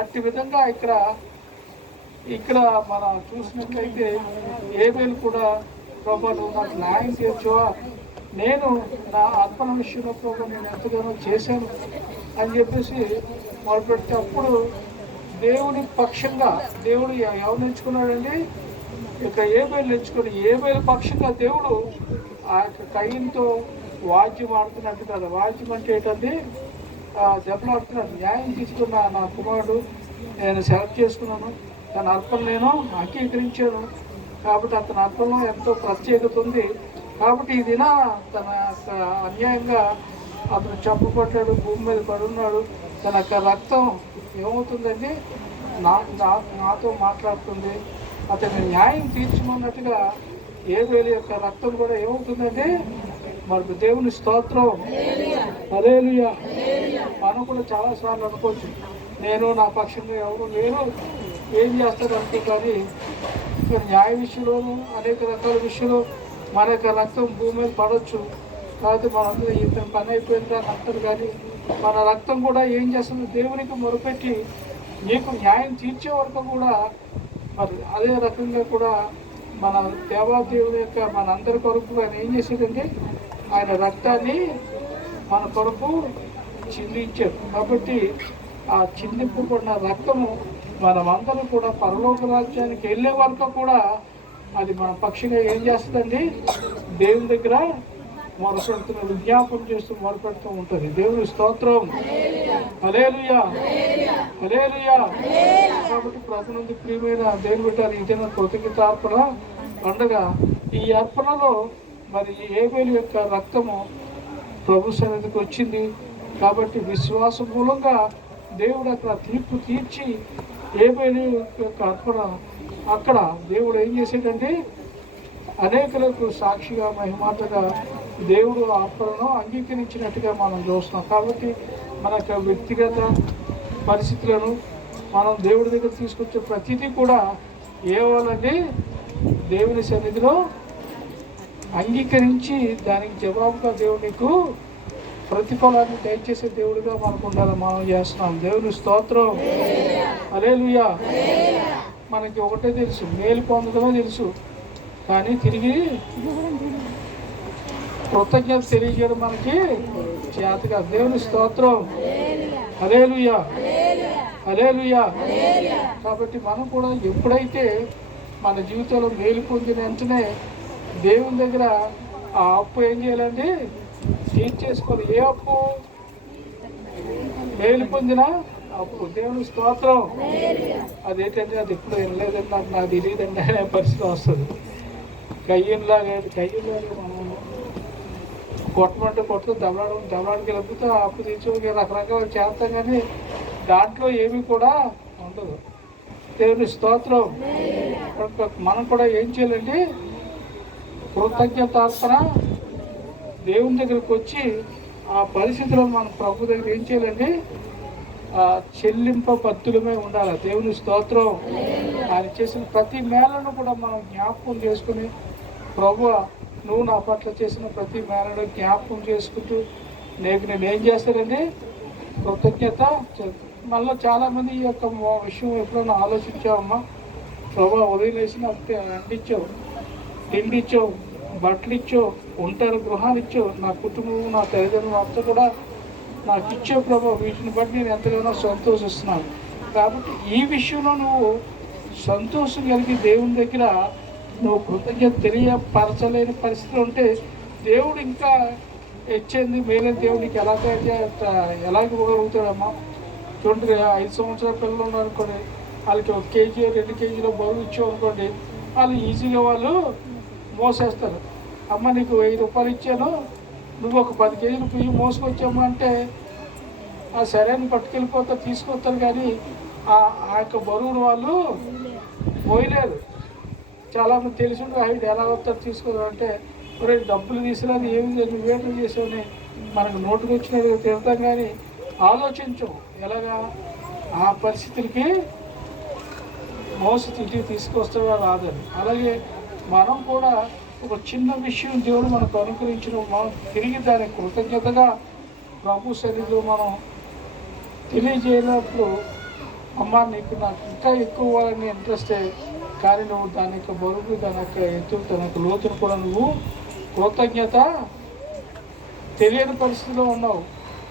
అట్టి విధంగా ఇక్కడ మనం చూసినట్లయితే ఏబేలు కూడా, ప్రభు నువ్వు నాకు న్యాయం తీర్చువా, నేను నా అర్పణ విషయంలో ప్రభు నేను ఎంతగానో చేశాను అని చెప్పేసి మొదలుపెడితే అప్పుడు దేవుని పక్షంగా దేవుడు ఎవరు ఎంచుకున్నాడండి? ఇక ఏబేలు ఎంచుకొని ఏబేలు పక్షంగా దేవుడు ఆ యొక్క కయ్యంతో వాద్యం ఆడుతున్నట్టు కదా. వాద్యం అంటే ఏంటంటే దెబ్బలాడుతున్నాడు. న్యాయం తీసుకున్న నా కుమారుడు నేను సెలెక్ట్ చేసుకున్నాను, తన అర్పణ నేను అంగీకరించాను. కాబట్టి అతని అర్పణలో ఎంతో ప్రత్యేకత ఉంది. కాబట్టి ఈ దిన తన అన్యాయంగా అతను చంపబడ్డాడు, భూమి మీద పడున్నాడు. తన యొక్క రక్తం ఏమవుతుందండి? నాతో మాట్లాడుతుంది. అతని న్యాయం తీర్చుకున్నట్టుగా ఏబేలు యొక్క రక్తం కూడా ఏమవుతుందండి? మరి దేవుని స్తోత్రం, హల్లెలూయా. మనం కూడా చాలాసార్లు అనుకోవచ్చు, నేను నా పక్షంగా ఎవరు లేరు, ఏం చేస్తాడు అనుకో. కానీ న్యాయ విషయంలోనూ అనేక రకాల విషయంలో మన యొక్క రక్తం భూమి మీద పడవచ్చు. కాబట్టి మనందరూ ఇతని పని అయిపోయిందా అని అంటారు. కానీ మన రక్తం కూడా ఏం చేస్తుంది? దేవునికి మొరపెట్టి నీకు న్యాయం తీర్చే వరకు కూడా మరి అదే రకంగా కూడా మన దేవాదేవుని యొక్క మనందరి కొరకు ఆయన ఏం చేసేదండి? ఆయన రక్తాన్ని మన కొరకు చిందించారు. కాబట్టి ఆ చిందింపబడిన రక్తము మనమందరం కూడా పరలోక రాజ్యానికి వెళ్ళే వరకు కూడా అది మన పక్షంగా ఏం చేస్తుందండి? దేవుని దగ్గర మొరపెడుతున్న విజ్ఞాపన చేస్తూ మొరపెడుతూ ఉంటుంది. దేవుని స్తోత్రం, హల్లెలూయా, హల్లెలూయా. కాబట్టి ప్రభునందు ప్రియమైన దేవుని బిడ్డలు, ఇదైనా కృతజ్ఞతార్పణ పండుగ. ఈ అర్పణలో మరి ఏబేలు యొక్క రక్తము ప్రభు సన్నిధికి వచ్చింది. కాబట్టి విశ్వాసం మూలంగా దేవుడు అక్కడ తీర్పు తీర్చి ఏబేలు యొక్క అర్పణ అక్కడ దేవుడు ఏం చేసేటంటే అనేకులకు సాక్షిగా మహిమాటగా దేవుడు అర్పణను అంగీకరించినట్టుగా మనం చూస్తున్నాం. కాబట్టి మన యొక్క వ్యక్తిగత పరిస్థితులను మనం దేవుడి దగ్గర తీసుకొచ్చే ప్రతిదీ కూడా ఏవాలండి? దేవుని సన్నిధిలో అంగీకరించి దానికి జవాబుగా దేవుడు నీకు ప్రతిఫలాన్ని దయచేసే దేవుడిగా మనకు ఉండాలని మనం చేస్తున్నాం. దేవుని స్తోత్రం, హల్లెలూయా. మనకి ఒకటే తెలుసు, మేలు పొందడమే తెలుసు, కానీ తిరిగి కృతజ్ఞత తెలియజేయడం మనకి చేతగా. దేవుని స్తోత్రం, హల్లెలూయా. హల్లెలూయా. కాబట్టి మనం కూడా ఎప్పుడైతే మన జీవితంలో మేలు పొందిన వెంటనే దేవుని దగ్గర ఆ అప్పు ఏం చేయాలండి, తీర్చేసుకోవాలి. ఏ అప్పు? మేలు పొందిన అప్పు. దేవుని స్తోత్రం. అదేంటంటే అది ఎప్పుడు వినలేదండి, నాకు తెలియదండి అనే పరిస్థితి వస్తుంది. కయ్యంలాగా మనం కొట్టమంటే కొడుతూ దమలాడికి వెళ్ళిపోతే అప్పు తెచ్చి రకరకాలు చేస్తాం, కానీ దాంట్లో ఏమీ కూడా ఉండదు. దేవుని స్తోత్రం. మనం కూడా ఏం చేయాలండి, కృతజ్ఞతార్పణ దేవుని దగ్గరికి వచ్చి ఆ పరిస్థితిలో మన ప్రభు దగ్గర ఏం చేయాలండి, చెల్లింపబద్ధులమై ఉండాలి. దేవుని స్తోత్రం. ఆయన చేసిన ప్రతి మేళను కూడా మనం జ్ఞాపకం చేసుకుని, ప్రభువా నువ్వు నా పట్ల చేసిన ప్రతి మేళను జ్ఞాపకం చేసుకుంటూ నేనేం చేస్తానండి, కృతజ్ఞత. మళ్ళీ చాలామంది ఈ యొక్క విషయం ఎప్పుడైనా ఆలోచించావమ్మా, ప్రభా ఉదయం వేసి నాకు అందించావు, తిండి ఇచ్చావు, బట్టలు ఇచ్చావు, ఒంటరి గృహాలు ఇచ్చావు, నా కుటుంబం నా తల్లిదండ్రులు అంతా కూడా నాకు ఇచ్చే ప్రభావ, వీటిని బట్టి నేను ఎంతగానో సంతోషిస్తున్నాను. కాబట్టి ఈ విషయంలో నువ్వు సంతోషం కలిగి దేవుని దగ్గర నువ్వు కృతజ్ఞత తెలియపరచలేని పరిస్థితులు ఉంటే దేవుడు ఇంకా ఇచ్చేది మేలే దేవుడికి ఎలాగ ఇవ్వగలుగుతాడమ్మా. చూడండి, 5 సంవత్సరాల పిల్లలు ఉన్నారు అనుకోండి, వాళ్ళకి 1 కేజీ 2 కేజీలో బరువు ఇచ్చావు అనుకోండి, వాళ్ళు ఈజీగా వాళ్ళు మోసేస్తారు. అమ్మ నీకు 1000 రూపాయలు ఇచ్చాను, నువ్వు ఒక 10 కేజీలు బియ్యం మోసుకొచ్చాము అంటే సరే అని పట్టుకెళ్ళిపోతారు, తీసుకొస్తారు, కానీ ఆ యొక్క బరువును వాళ్ళు పోయలేరు. చాలామంది తెలిసి ఉంటుంది ఎలా వస్తారు తీసుకోరు అంటే, డబ్బులు తీసుకురాదు ఏమి లేదు, నువ్వేటం చేసావని మనకు నోటుకు వచ్చినట్టుగా తిడతాం, కానీ ఆలోచించం ఎలాగా ఆ పరిస్థితులకి మోసి తిరిగి తీసుకొస్తావా రాదని. అలాగే మనం కూడా ఒక చిన్న విషయం దేవుడు మనకు అనుగ్రహించిన మనం తిరిగి దానికి కృతజ్ఞతగా ప్రభు సన్నిధిలో మనం తెలియజేయనప్పుడు, అమ్మ నీకు నాకు ఇంకా ఎక్కువ ఇవ్వాలని ఇంట్రెస్టే, కానీ నువ్వు దాని యొక్క బరువు, దాని యొక్క ఎత్తు, దాని యొక్క లోతును కూడా నువ్వు కృతజ్ఞత తెలియని పరిస్థితిలో ఉన్నావు.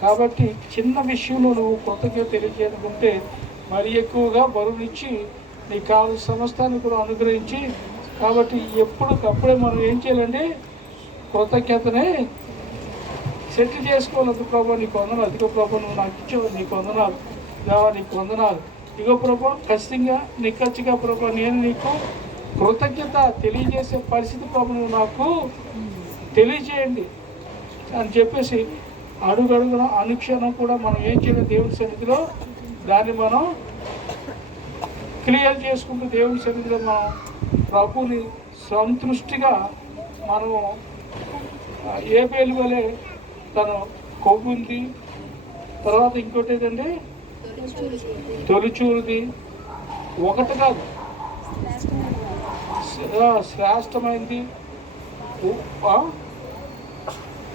కాబట్టి చిన్న విషయంలో నువ్వు కృతజ్ఞత తెలియజేయనుకుంటే మరి ఎక్కువగా బరువునిచ్చి నీకు కావాల్సిన సమస్తాన్ని కూడా అనుగ్రహించి, కాబట్టి ఎప్పటికప్పుడే మనం ఏం చేయాలండి, కృతజ్ఞతని సెటిల్ చేసుకోవాలి. ప్రభావ నీకు వందనాలు, అదిగో ప్రభావ నువ్వు నాకు ఇచ్చావు, నీకు వందనాలు, నీకు వందనాలు, ఇగో ప్రభావ ఖచ్చితంగా నిక్కచ్చిగా ప్రభావ నేను నీకు కృతజ్ఞత తెలియజేసే పరిస్థితి ప్రభావ నువ్వు నాకు తెలియజేయండి అని చెప్పేసి అడుగడుగున అనుక్షణం కూడా మనం ఏం చేయాలి, దేవుని సన్నిధిలో దాన్ని మనం క్లియర్ చేసుకుంటూ దేవుని సన్నిధిలో మనం ప్రభుని సంతృష్టిగా మనము ఏ పేలు వలె తను కొవ్వుంది, తర్వాత ఇంకోటి ఏదండి తొలిచూరుది, ఒకటి కాదు శ్రేష్టమైంది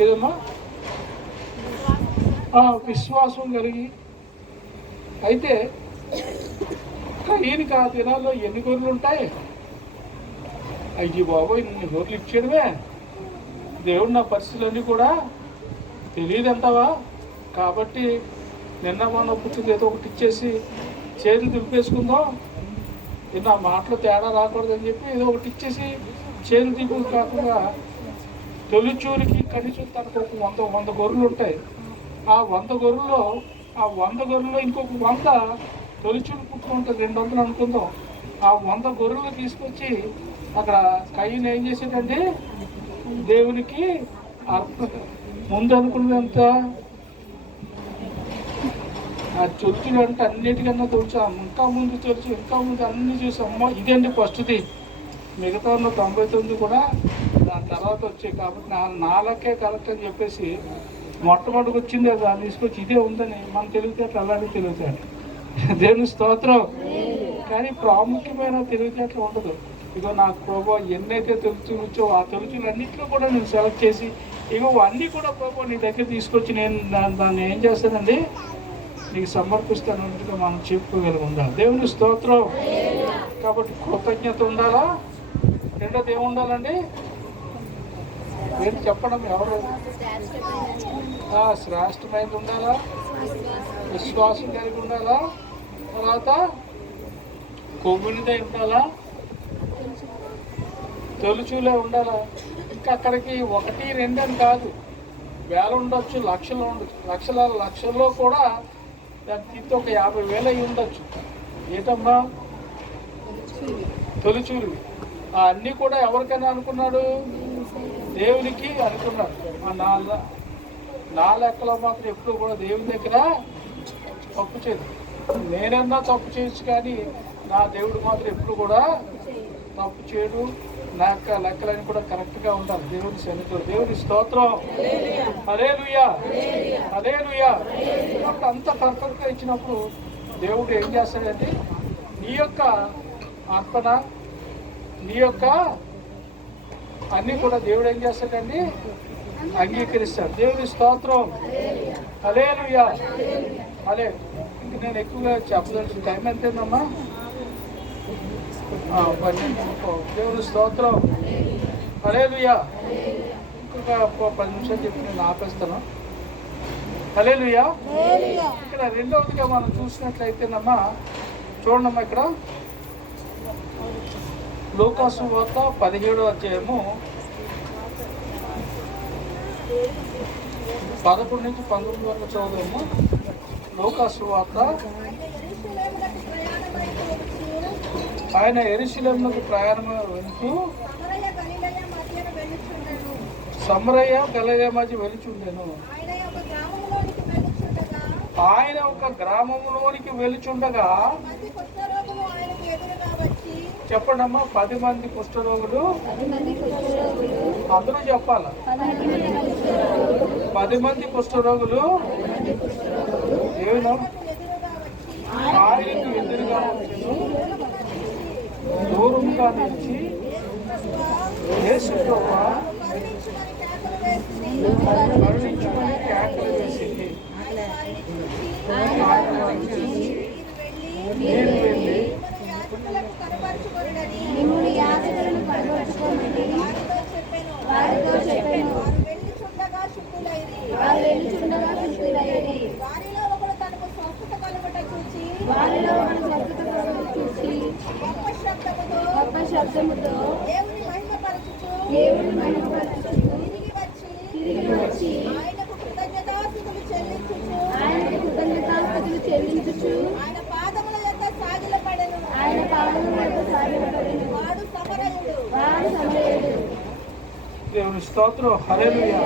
ఏదమ్మా విశ్వాసం కలిగి. అయితే ఈయనకి ఆ దినాల్లో ఎన్ని గొర్రెలు ఉంటాయి, అయ్యి బాబోయ్ ఇన్ని గొర్రెలు ఇచ్చేయడమే, దేవుడు నా పరిస్థితులన్నీ కూడా తెలియదంటావా, కాబట్టి నిన్న మొన్న పుట్టింది ఏదో ఒకటి ఇచ్చేసి చేతులు దింపేసుకుందాం, నా మాటలో తేడా రాకూడదని చెప్పి ఏదో ఒకటి ఇచ్చేసి చేతులు దింపు కాకుండా తొలిచూరికి కనీసం తనకు ఒక 100 గొర్రెలు ఉంటాయి. ఆ 100 గొర్రెల్లో ఇంకొక 100 తొలిచూరు పుట్టుకు ఉంటుంది, 200 అనుకుందాం. ఆ 100 గొర్రెలు తీసుకొచ్చి అక్కడ కయ్యను ఏం చేసేటంటే దేవునికి ముందు అనుకున్నదంత ఆ తొలిచులు అంటే అన్నిటికన్నా తొలిచాం, ఇంకా ముందు తొలిచి ఇంకా ముందు అన్నీ చూసాం. ఇదేంటి ఫస్ట్ది, మిగతా ఉన్న 99 కూడా దాని తర్వాత వచ్చాయి. కాబట్టి నాలుగే కరెక్ట్ అని చెప్పేసి మొట్టమొదటికి వచ్చింది దాన్ని తీసుకొచ్చి ఇదే ఉందని మన తెలివితేటలు అలాగే తెలివితేటలు, దేవుని స్తోత్రం. కానీ ప్రాముఖ్యమైన తెలివితేటలు ఉండదు. ఇగో నాకు ప్రభావ ఎన్నైతే తొలిచులు వచ్చావో ఆ తొలిచులు అన్నింటిలో కూడా నేను సెలెక్ట్ చేసి ఇగో అన్నీ కూడా ప్రభావ నీ దగ్గర తీసుకొచ్చి నేను దాన్ని ఏం చేస్తానండి నీకు సమర్పిస్తాను అన్నట్టుగా మనం చెప్పుకోగలిగి ఉండాలి. దేవుని స్తోత్రం. కాబట్టి కృతజ్ఞత ఉండాలా, రెండోది ఏముండాలండి, ఏంటి చెప్పడం ఎవరు, శ్రేష్టమైనది ఉండాలా, విశ్వాసం కలిగి ఉండాలా, తర్వాత కొవ్వునిదే ఉండాలా, తొలుచూలే ఉండాలా. ఇంకా అక్కడికి 1, 2 అని కాదు, వేల ఉండొచ్చు, లక్షలు ఉండొచ్చు. లక్షల్లో కూడా తీర్చి ఒక 50,000 అయి ఉండొచ్చు. ఏటమ్మా? తొలిచూలు. అన్నీ కూడా ఎవరికైనా అనుకున్నాడు? దేవునికి అనుకున్నాడు. నా లెక్కలో మాత్రం ఎప్పుడు కూడా దేవుని దగ్గర తప్పు చేయదు. నేనన్నా తప్పు చేయొచ్చు, కానీ నా దేవుడు మాత్రం ఎప్పుడు కూడా తప్పు చేయడు. నా యొక్క లెక్కలన్నీ కూడా కరెక్ట్గా ఉండాలి దేవుని సన్నిధిలో. దేవుని స్తోత్రం. హల్లెలూయా, హల్లెలూయా. అప్పుడు అంత పర్ఫెక్ట్గా ఇచ్చినప్పుడు దేవుడు ఏం చేస్తాడంటే నీ యొక్క అర్పణ, నీ యొక్క అన్నీ కూడా దేవుడు ఏం చేస్తాడండి? అంగీకరిస్తాడు. దేవుని స్తోత్రం. హల్లెలూయా, హల్లెలూయా. ఇంక నేను ఎక్కువగా చెప్పదలుచుకున్న టైం ఎంతేందమ్మా? 12. దేవుని స్తోత్రం. హల్లెలూయా. ఇంకొక 10 నిమిషాలు చెప్పి నేను ఆపేస్తాను. హల్లెలూయా. ఇక్కడ రెండవదిగా మనం చూసినట్లయితేనమ్మా, చూడండమ్మా, ఇక్కడ లూకాసు వార్త 17వ అధ్యాయము 11 నుంచి 19 వరకు చదువుదాము. లూకాసు వార్త. ఆయన యెరూషలేమునకు ప్రయాణం వెళ్తూ సమరయ గలిలయ మధ్య వెలుచుండెను. ఆయన ఒక గ్రామంలోనికి వెలుచుండగా, చెప్పండమ్మా, 10 మంది కుష్ఠరోగులు. అందరూ చెప్పాలా? 10 మంది కుష్ఠరోగులు ఏమినో ఆయనకు ఎదురుగా వచ్చి దూరంగా నుంచి యేసు ప్రభువా కరుణించుకొని కేకలు వేసింది. నేను వెళ్ళి గొప్ప శబ్దముతో దేవుని మహిమపరచుచు తిరిగి వచ్చి ఆయనకు కృతజ్ఞతాస్తుతులు చెల్లించుచు ఆయన పాదముల యొద్ద సాగిలపడెను. వాడు సమరయుడు. దేవుని స్తోత్రం. హల్లెలూయా.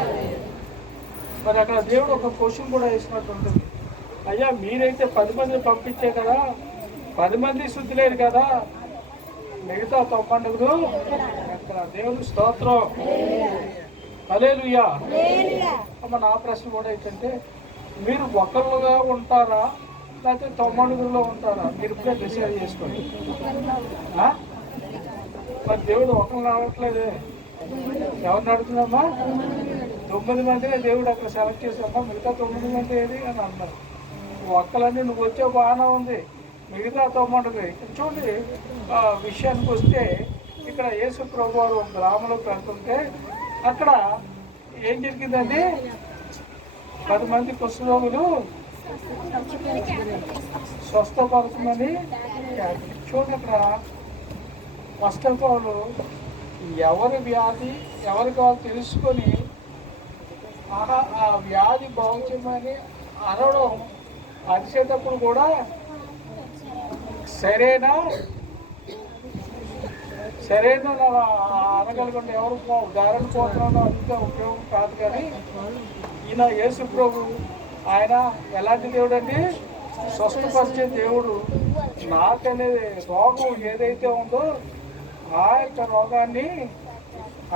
మరి అక్కడ దేవుడు ఒక క్వశ్చన్ కూడా వేసినట్టుంటుంది. అయ్యా, మీరైతే 10 మందిని పంపించే కదా, 10 మంది శుద్ధి లేరు కదా, మిగతా 90 అక్కడ. దేవుని స్తోత్రం. హల్లెలూయా. అమ్మ, నా ప్రశ్న కూడా ఏంటంటే, మీరు ఒకళ్ళుగా ఉంటారా లేకపోతే 90లో ఉంటారా? మీరు ఇప్పుడే డిసైడ్ చేసుకోండి. మరి దేవుడు ఒకళ్ళు రావట్లేదే, ఎవరిని అడుగుతున్నామ్మా? 9 మందినే దేవుడు అక్కడ సెలెక్ట్ చేసామా, మిగతా 9 మంది ఏది అని అన్నారు. ఒక్కలన్నీ నువ్వు వచ్చే బాగానే ఉంది, మిగతా 90. చూడండి, విషయానికి వస్తే ఇక్కడ యేసు ప్రభు వారు గ్రామంలోకి వెళ్తుంటే అక్కడ ఏం జరిగిందండి? 10 మంది కుష్ఠరోగులు స్వస్థపడుతుందని. చూడండి, అక్కడ ఫస్ట్ ఆఫ్ ఆల్ ఎవరి వ్యాధి ఎవరికి వాళ్ళు తెలుసుకొని ఆ వ్యాధి బాగు చేయమని అనడం, అరిచేటప్పుడు కూడా సరైన అనగలగండి. ఎవరు దారిని పోతున్నాడో అంతే ఉపయోగం కాదు. కానీ ఈయన యేసు ప్రభు, ఆయన ఎలాంటి దేవుడు అండి? స్వస్థపరిచే దేవుడు. నాకనేది రోగం ఏదైతే ఉందో ఆ యొక్క రోగాన్ని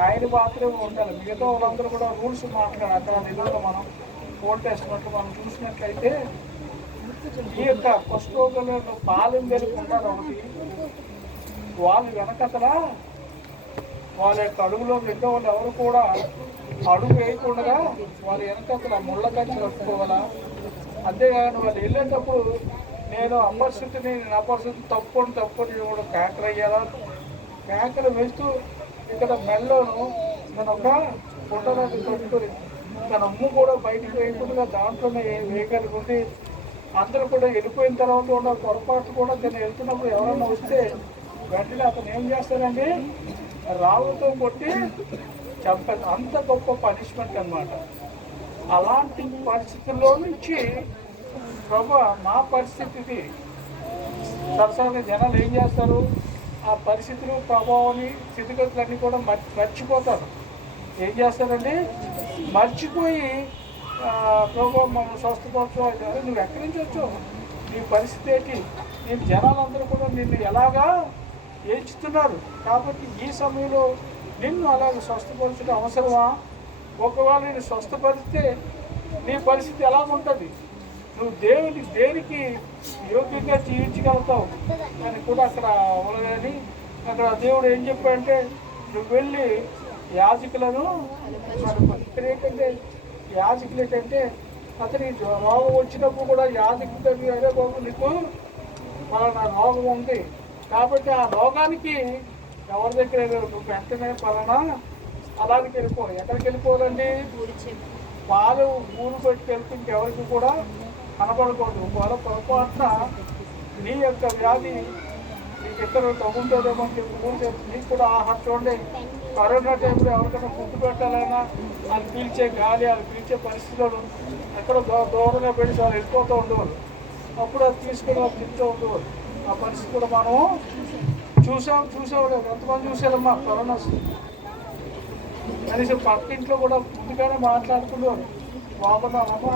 ఆయన మాత్రమే ఉండాలి. మిగతా వాళ్ళందరూ కూడా రూల్స్ మాట్లాడారు. అక్కడ నిధులు మనం ఓట్ వేసినట్లు మనం చూసినట్లయితే ఈ యొక్క కుష్ఠరోగులను పాలెం వెలుకుంటారు. ఒకటి వాళ్ళు వెనకతల వాళ్ళ యొక్క అడుగులో మిగతా వాళ్ళు ఎవరు కూడా అడుగు వేయకుండా వాళ్ళ వెనకతల ముళ్ళ కంచి కట్టుకోవాలా. అంతేగాని వాళ్ళు వెళ్ళేటప్పుడు నేను అపరిస్థితిని తప్పని కూడా కేకలు అయ్యాలా. కేకలు వేస్తూ ఇక్కడ మెల్లోను మన ఒక పుట్టలాంటి కట్టుకొని తన అమ్ము కూడా బయటకు వేయకుండా దాంట్లోనే వేయగలుగుండి అందరూ కూడా వెళ్ళిపోయిన తర్వాత కూడా పొరపాటు కూడా నేను వెళ్తున్నప్పుడు ఎవరైనా వస్తే వెంటనే అతను ఏం చేస్తారండి, రాళ్ళతో కొట్టి చంపారు. అంత గొప్ప పనిష్మెంట్ అన్నమాట. అలాంటి పరిస్థితుల్లో నుంచి ప్రభు మా పరిస్థితి ఇది. సరసంగా జనాలు ఏం చేస్తారు, ఆ పరిస్థితులు ప్రభావాన్ని స్థితిగతులన్నీ కూడా మర్చిపోతారు. ఏం చేస్తారండి, మర్చిపోయి ప్రభావం మమ్మల్ని స్వస్థపరచు, నువ్వు ఎక్కడి నుంచి వచ్చావు, నీ పరిస్థితి ఏంటి, నేను జనాలందరూ కూడా నిన్ను ఎలాగా ఏడ్చుతున్నారు, కాబట్టి ఈ సమయంలో నిన్ను అలాగే స్వస్థపరచడం అవసరమా? ఒకవేళ నేను స్వస్థపరిస్తే నీ పరిస్థితి ఎలాగుంటుంది, నువ్వు దేనికి యోగ్యంగా జీవించగలుగుతావు అని కూడా అక్కడ ఉండదని అక్కడ దేవుడు ఏం చెప్పాడంటే, నువ్వు వెళ్ళి యాజకులను ఇక్కడ ఏంటంటే యాజకులు ఏంటంటే అతని రోగం వచ్చినప్పుడు కూడా యాజకుల దగ్గర అదే బాబు నీకు పలానా రోగం ఉంది కాబట్టి ఆ రోగానికి ఎవరి దగ్గర నువ్వు వెంటనే పలానా అలాగే వెళ్ళిపో. ఎక్కడికి వెళ్ళిపోదండి, పాలు ఊరు పెట్టుకెళ్తే ఇంకెవరికి కూడా కనపడకూడదు. వాళ్ళ పొరపాటున నీ యొక్క వ్యాధి నీకు ఎక్కడ తగ్గుంటుందేమో అని చెప్పి ఊరు నీకు కూడా ఆహారం చూడండి. కరోనా టైంలో ఎవరికైనా ఫుడ్ పెట్టాలన్నా వాళ్ళు పీల్చే గాలి, వాళ్ళు పీల్చే పరిస్థితులు ఎక్కడ దూరంగా పెట్టి వాళ్ళు వెళ్ళిపోతూ ఉండేవాళ్ళు. అప్పుడు అది తీసుకుని వాళ్ళు తింటూ ఉండేవాళ్ళు. ఆ పరిస్థితి కూడా మనం చూసేవాళ్ళు. ఎంతమంది చూసేయాలమ్మా కరోనా కనీసం పక్కింట్లో కూడా ముందుగానే మాట్లాడుకునేవాళ్ళు. బాగున్నామమ్మా,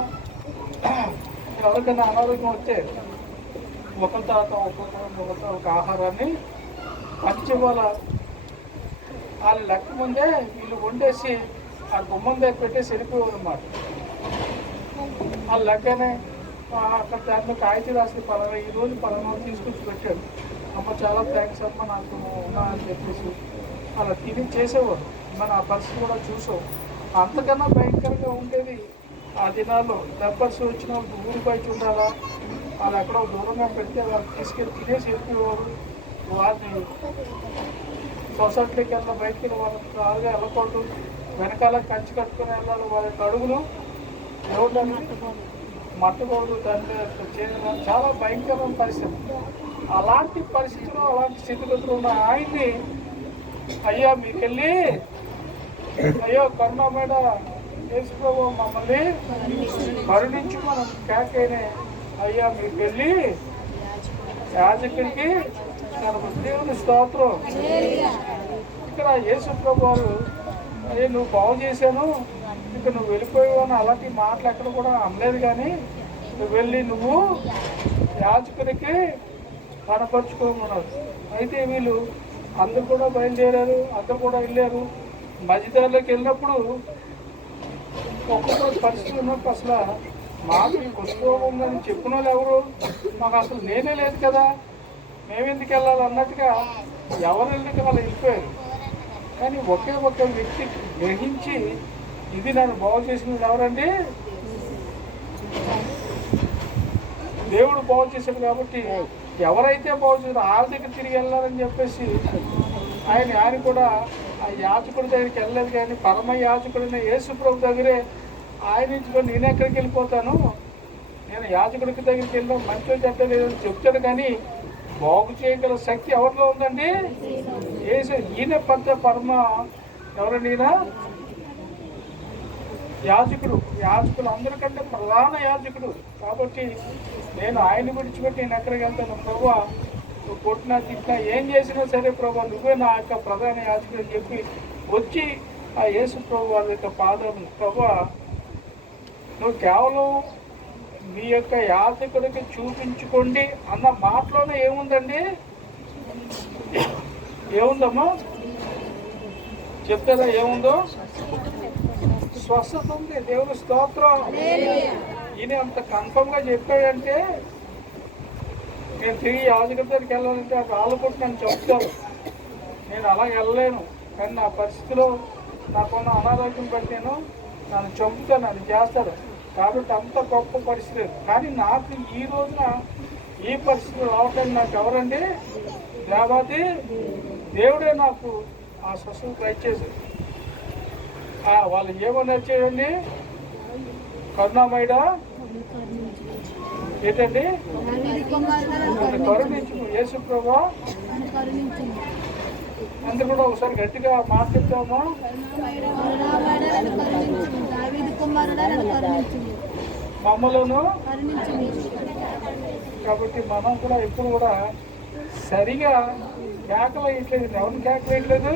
ఎవరికైనా అనారోగ్యం వస్తే ఒకరి తర్వాత ఒక ఆహారాన్ని పంచివ్వాల. వాళ్ళు లెక్క ముందే వీళ్ళు వండేసి ఆ గుమ్మం దగ్గర పెట్టేసి వెళ్ళిపోయేవారు అన్నమాట. వాళ్ళ లెక్కనే అక్కడ దాంట్లో కాగితం రాసి పలానా ఈరోజు పలానా తీసుకొచ్చి పెట్టాడు, అమ్మ చాలా థ్యాంక్స్ అమ్మ నాకు ఉన్నా అని చెప్పేసి అలా తిని చేసేవారు. మన ఆ పరిస్థితి కూడా చూసాం. అంతకన్నా భయంకరంగా ఉండేది ఆ దినాల్లో. లెపర్స్ వచ్చిన వాళ్ళు ఊరు బయట ఉండాలా, వాళ్ళు ఎక్కడో దూరంగా పెడితే వాళ్ళు తీసుకెళ్ళి తినేసి వెళ్ళిపోయేవారు. వారిని సొసైటీకి వెళ్ళిన బయటికి వాళ్ళకి కారుగా వెళ్ళకూడదు, వెనకాల కంచి కట్టుకుని వెళ్ళాలి. వాళ్ళ అడుగులు ఎవరిని మట్టకూడదు, దాన్ని చేయడం చాలా భయంకరమైన పరిస్థితి. అలాంటి పరిస్థితుల్లో అలాంటి స్థితిగతులు ఉన్న ఆయన్ని అయ్యా మీకు వెళ్ళి అయ్యో కరుణ మీద యేసు ప్రభు మమ్మల్ని కరుణించి మనం కేకైనా అయ్యా మీకు వెళ్ళి యాజకుడికి దేవుని స్తోత్రం. ఇక్కడ యేసు ప్రభు వారు అయ్యే నువ్వు బాగు చేశాను ఇక నువ్వు వెళ్ళిపోయావు అని అలాంటి మాటలు ఎక్కడ కూడా అనలేదు. కానీ నువ్వు వెళ్ళి నువ్వు యాజకుడికి కనపరుచుకోమన్నారు. అయితే వీళ్ళు అందరు కూడా బయలుదేరారు, అందరు కూడా వెళ్ళారు. మధ్యదారిలోకి వెళ్ళినప్పుడు ఒక్కొక్క పరిస్థితి ఉన్నప్పుడు అసలు మాకు ఈ పుష్పం ఉందని చెప్పిన వాళ్ళు ఎవరు, మాకు అసలు నేనే లేదు కదా, మేమెందుకు వెళ్ళాలి అన్నట్టుగా ఎవరు వెళ్ళిన వాళ్ళు వెళ్ళిపోయారు. కానీ ఒకే ఒక వ్యక్తి గ్రహించి ఇది నన్ను బాగు చేసినది ఎవరండి, దేవుడు బాగు చేశాడు. కాబట్టి ఎవరైతే బాగు చేశారో వాళ్ళ దగ్గర తిరిగి వెళ్ళాలని చెప్పేసి ఆయన కూడా ఆ యాజకుడి దగ్గరికి వెళ్ళలేదు. కానీ పరమ యాజకుడైన యేసు ప్రభు దగ్గరే ఆయన నుంచి నేను ఎక్కడికి వెళ్ళిపోతాను, నేను యాజకుడికి దగ్గరికి వెళ్ళాను మంచిగా చెడ్డ లేదని చెప్తాడు. కానీ బాగు చేయగల శక్తి ఎవరిలో ఉందండి, ఈయన పరమ ఎవరండి, ఈయన యాజకుడు. యాజకులు అందరికంటే ప్రధాన యాజకుడు. కాబట్టి నేను ఆయన విడిచిపెట్టి నేను ఎక్కడికి వెళ్తాను, ప్రభా నువ్వు కొట్టినా తిట్టినా ఏం చేసినా సరే ప్రభా నువ్వే నా యొక్క ప్రధాన యాజకుడు అని చెప్పి వచ్చి ఆ యేసు ప్రభు వారి యొక్క పాదం ప్రభా నువ్వు కేవలం మీ యొక్క యాజకుడికి చూపించుకోండి అన్న మాటలోనే ఏముందండి, ఏముందమ్మా చెప్తారా ఏముందో, స్వస్థత ఉంది. దేవుని స్తోత్రం. ఈయన అంత కన్ఫర్మ్గా చెప్పాడంటే నేను తిరిగి యాజకుడి దగ్గరికి వెళ్ళాలంటే ఆ రాళ్ళు కొట్టి నన్ను చెప్తారు, నేను అలా వెళ్ళలేను. కానీ నా పరిస్థితిలో నాకున్న అనారోగ్యం బట్టి నేను నన్ను చంపుతాను, అది చేస్తాడు. కాబట్టి అంత గొప్ప పరిస్థితి. కానీ నాకు ఈ రోజున ఈ పరిస్థితులు రావటానికి నాకు ఎవరండి, దేవాది దేవుడే నాకు ఆ స్వస్థత ట్రై చేశాడు. వాళ్ళు ఏమన్నా చేయండి, కరుణామయుడా ఏంటండి? నన్ను కరుణించు యేసు ప్రభా. అందరు కూడా ఒకసారి గట్టిగా మాట్లాడతామా? మమ్మలను. కాబట్టి మనం కూడా ఎప్పుడు కూడా సరిగా కేకలు వేయట్లేదు. ఎవరిని కేకలు వేయట్లేదు?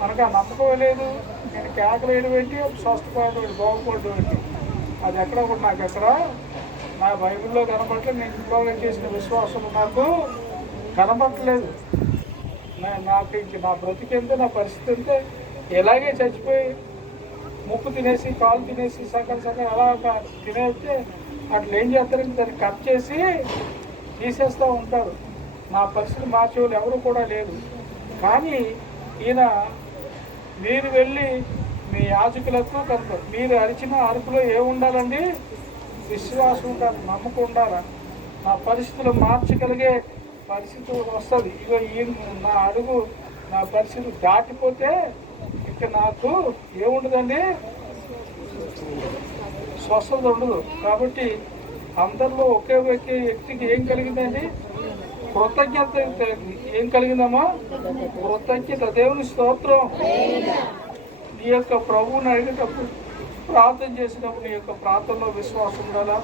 మనకు ఆ నమ్మకం లేదు. నేను కేకలు వేయడం ఏంటి, స్వస్థపడేవాడు బాగుపడేవాడి అది ఎక్కడ కూడా నాకు ఎక్కడ నా బైబిల్లో కనపడలేదు. నేను ఇంట్లో చేసిన విశ్వాసం నాకు కనపడలేదు. నాకు ఇంక నా బ్రతికెంత, నా పరిస్థితి అంతే. ఎలాగే చచ్చిపోయి ముక్కు తినేసి కాలు తినేసి సగం అలా తినేస్తే అట్లా ఏం చేస్తారంటే దాన్ని కట్ చేసి తీసేస్తూ ఉంటారు. నా పరిస్థితి మార్చే వాళ్ళు ఎవరు కూడా లేరు. కానీ ఈయన మీరు వెళ్ళి మీ యాజకులకు కనుక మీరు అరిచిన అరుపులో ఏముండాలండి? విశ్వాసం ఉండాలి, నమ్మకం ఉండాలి. నా పరిస్థితులు మార్చగలిగే పరిస్థితి వస్తుంది. ఇగో ఈ నా అడుగు నా పరిస్థితి దాటిపోతే ఇక నాకు ఏముండదండి, స్వస్థత ఉండదు. కాబట్టి అందరిలో ఒకే వ్యక్తికి ఏం కలిగిందండి? కృతజ్ఞత ఏం కలిగిందమ్మా? కృతజ్ఞత. దేవుని స్తోత్రం. నీ యొక్క ప్రభువుని అడిగేటప్పుడు ప్రార్థన చేసినప్పుడు నీ యొక్క ప్రార్థనలో విశ్వాసం ఉండాలా?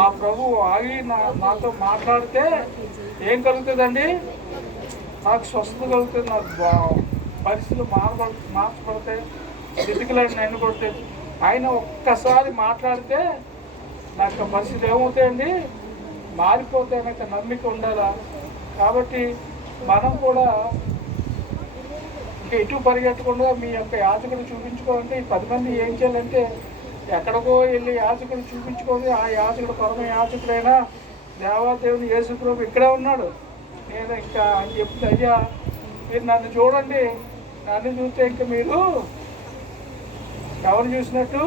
ఆ ప్రభువు ఆగి నాతో మాట్లాడితే ఏం కలుగుతుందండి? నాకు స్వస్థత కలుగుతుంది, నాకు పరిస్థితులు మార్చబడతాయి, స్థితికలను ఎన్నుకొడతాయి. ఆయన ఒక్కసారి మాట్లాడితే నాకు పరిస్థితి ఏమవుతాయండి? మారిపోతాయి. నాకు నమ్మిక ఉండాలా? కాబట్టి మనం కూడా ఇంకా ఎటు పరిగెట్టకుండా మీ యొక్క యాజకుడు చూపించుకోవాలంటే ఈ 10 మంది ఏం చేయాలంటే ఎక్కడికో వెళ్ళి యాజకుడు చూపించుకోండి. ఆ యాజకుడు పరమ యాజకుడైనా దేవాదేవుని యేసు ప్రభు ఇక్కడే ఉన్నాడు. నేను ఇంకా అని చెప్తే, అయ్యా మీరు నన్ను చూడండి, నన్ను చూస్తే ఇంకా మీరు ఎవరు చూసినట్టు?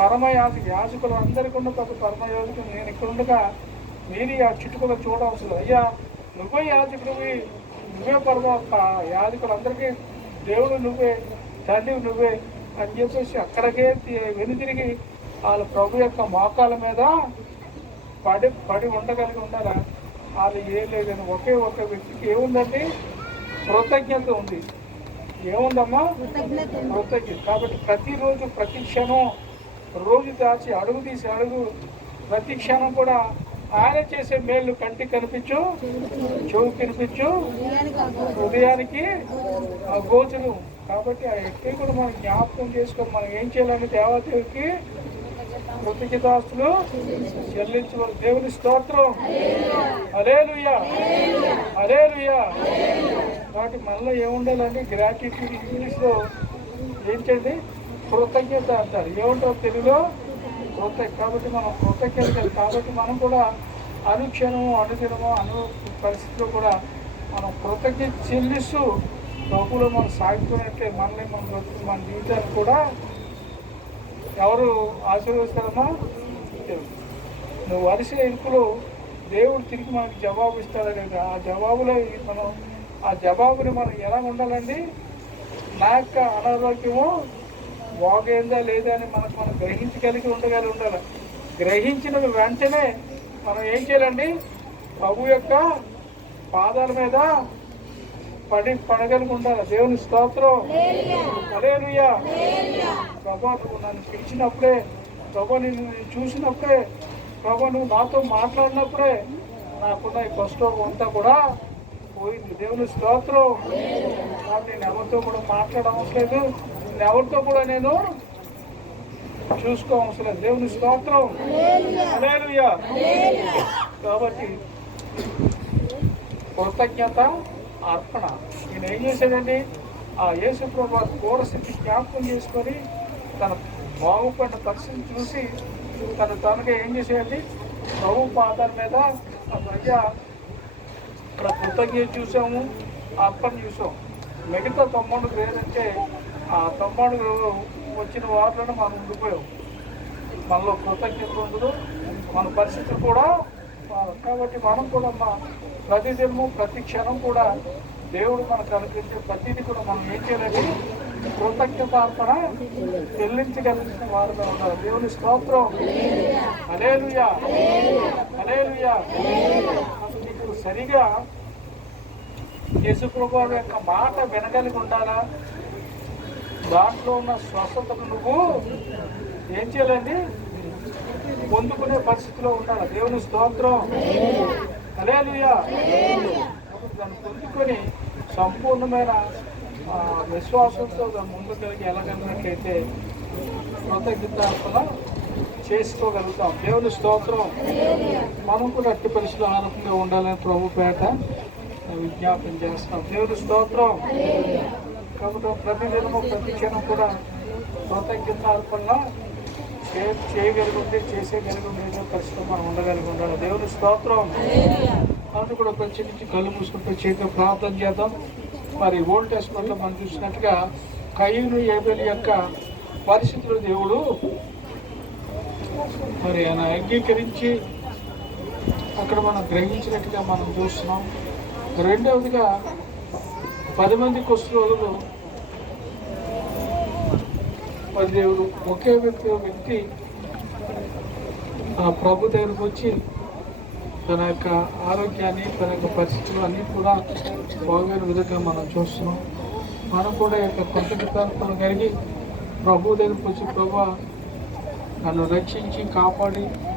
పరమ యాజకులు అందరికీ ఉన్న పరమ యాజకులు నేను ఇక్కడ ఉండగా మీరు ఆ చుట్టుకున్న చూడవలసింది. అయ్యా నువ్వే యాజకుడివి, నువ్వే పరమ యాజకులు అందరికీ దేవుడు నువ్వే, తండ్రి నువ్వే అని చెప్పేసి అక్కడికే వెనుతిరిగి వాళ్ళ ప్రభు యొక్క మోకాల మీద పడి ఉండగలిగి ఉండాలా? వాళ్ళు ఏం లేదని ఒకే ఒక వ్యక్తికి ఏముందండి? కృతజ్ఞత ఉంది. ఏముందమ్మా? కృతజ్ఞత. కాబట్టి ప్రతిరోజు ప్రతి క్షణం రోజు దాచి అడుగు తీసి అడుగు ప్రతి క్షణం కూడా ఆయన చేసే మేలు కంటికి కనిపించు, చెవు కనిపించు, హృదయానికి గోచరు. కాబట్టి ఆ వ్యక్తి కూడా మనం జ్ఞాపకం చేసుకొని మనం ఏం చేయాలంటే దేవదేవికి కృతజ్ఞతాస్తులు చెల్లించవాలి. దేవుని స్తోత్రం. హల్లెలూయా, హల్లెలూయా. కాబట్టి మనలో ఏముండాలండి? గ్రాటిట్యూడ్. ఇంగ్లీష్లో ఏంటండి? కృతజ్ఞత అంటారు. ఏముంటారు తెలుగులో? కృతజ్ఞత. కాబట్టి మనం కృతజ్ఞత. కాబట్టి మనం కూడా అనుక్షణము అనుదినము పరిస్థితిలో కూడా మనం కృతజ్ఞత చెల్లిస్తూ ప్రభువులో మనం సాగుతున్నట్లే మనల్ని మన జీవితాన్ని కూడా ఎవరు ఆశీర్వదిస్తారమ్మా? నువ్వు వరిసే ఇంపులో దేవుడు తిరిగి మనకి జవాబు ఇస్తాడు కదా. ఆ జవాబులో ఆ జవాబుని మనం ఎలా ఉండాలండి? నా యొక్క అనారోగ్యము బాగైందా లేదా అని మనం గ్రహించగలిగి ఉండాలి. గ్రహించిన వెంటనే మనం ఏం చేయాలండి? ప్రభు యొక్క పాదాల మీద పడగలిగి ఉండాలి. దేవుని స్తోత్రం. హల్లెలూయా. ప్రభా నువ్వు నన్ను పిలిచినప్పుడే, ప్రభా నేను చూసినప్పుడే, ప్రభా నువ్వు నాతో మాట్లాడినప్పుడే నాకున్న ఈ కష్టం అంతా కూడా పోయింది. దేవుని స్తోత్రం. నేను ఎవరితో కూడా మాట్లాడవసరం లేదు, ఎవరితో కూడా నేను చూసుకోవసరం లేదు. దేవుని స్తోత్రం. హల్లెలూయా. కాబట్టి కృతజ్ఞత అర్పణ. ఈయన ఏం చేశాడండి? ఆ యేసు ప్రభు పూర్వస్థితి జ్ఞాపకం చేసుకొని తన బాగుపడిన పరిస్థితిని చూసి తనగా ఏం చేసేయండి? ప్రభు పాదాల మీద అయ్యా కృతజ్ఞత చూసాము, అర్పణ చూసాం. మిగతా 90 లేదంటే ఆ 90 వచ్చిన వాటిలో మనం ఉండిపోయాం. మనలో కృతజ్ఞత ఉండదు, మన పరిస్థితులు కూడా. కాబట్టి మనం కూడా ప్రతి దినము ప్రతి క్షణం కూడా దేవుడు మనకు కనిపించే ప్రతిదీ కూడా మనం ఏం చేయాలండి? కృతజ్ఞతార్పణ చెల్లించగలిగిన వారుగా ఉన్నారు. దేవుని స్తోత్రం. హల్లెలూయా, హల్లెలూయా. నీకు సరిగా యేసుప్రభు యొక్క మాట వినగలిగి ఉండాలా? దాంట్లో ఉన్న స్వస్థతను నువ్వు ఏం చేయాలండి? పొందుకునే పరిస్థితిలో ఉండాలి. దేవుని స్తోత్రం. హల్లెలూయా. దాన్ని పొందుకొని సంపూర్ణమైన విశ్వాసంతో దాన్ని ముందుకెళ్ళి వెళ్ళగలిగినట్లయితే కృతజ్ఞతార్పణ చేసుకోగలుగుతాం. దేవుని స్తోత్రం. మనం కూడా అట్టి పరిస్థితులు ఆనందంగా ఉండాలని ప్రభు పేట విజ్ఞాపన చేస్తాం. దేవుని స్తోత్రం. కాబట్టి ప్రతిదినము ప్రతి క్షణం కూడా కృతజ్ఞతార్పణ చేయగలిగి చేసేగలిగి ఉండే పరిస్థితులు మనం ఉండగలిగి ఉండాలి. దేవుని స్తోత్రం. అందుకు కూడా ప్రత్యేకించి కళ్ళు మూసుకుంటూ చేతితో ప్రార్థన చేద్దాం. మరి ఓల్డ్ టెస్ట్మెంట్లో మనం చూసినట్టుగా కయీను ఏబేలు యొక్క పరిస్థితులు దేవుడు మరి ఆయన అంగీకరించి అక్కడ మనం గ్రహించినట్టుగా మనం చూస్తున్నాం. రెండవదిగా 10 మంది కుష్ఠరోగులు మరి దేవుడు ఒకే వ్యక్తి ఆ ప్రభు దగ్గరకు వచ్చి తన యొక్క ఆరోగ్యాన్ని, తన యొక్క పరిస్థితులు అన్నీ కూడా బాగైన విధంగా మనం చూస్తున్నాం. మనం కూడా యొక్క కృతజ్ఞతార్పణ కలిగి ప్రభు దగ్గరకు వచ్చి, ప్రభు నన్ను రక్షించి కాపాడి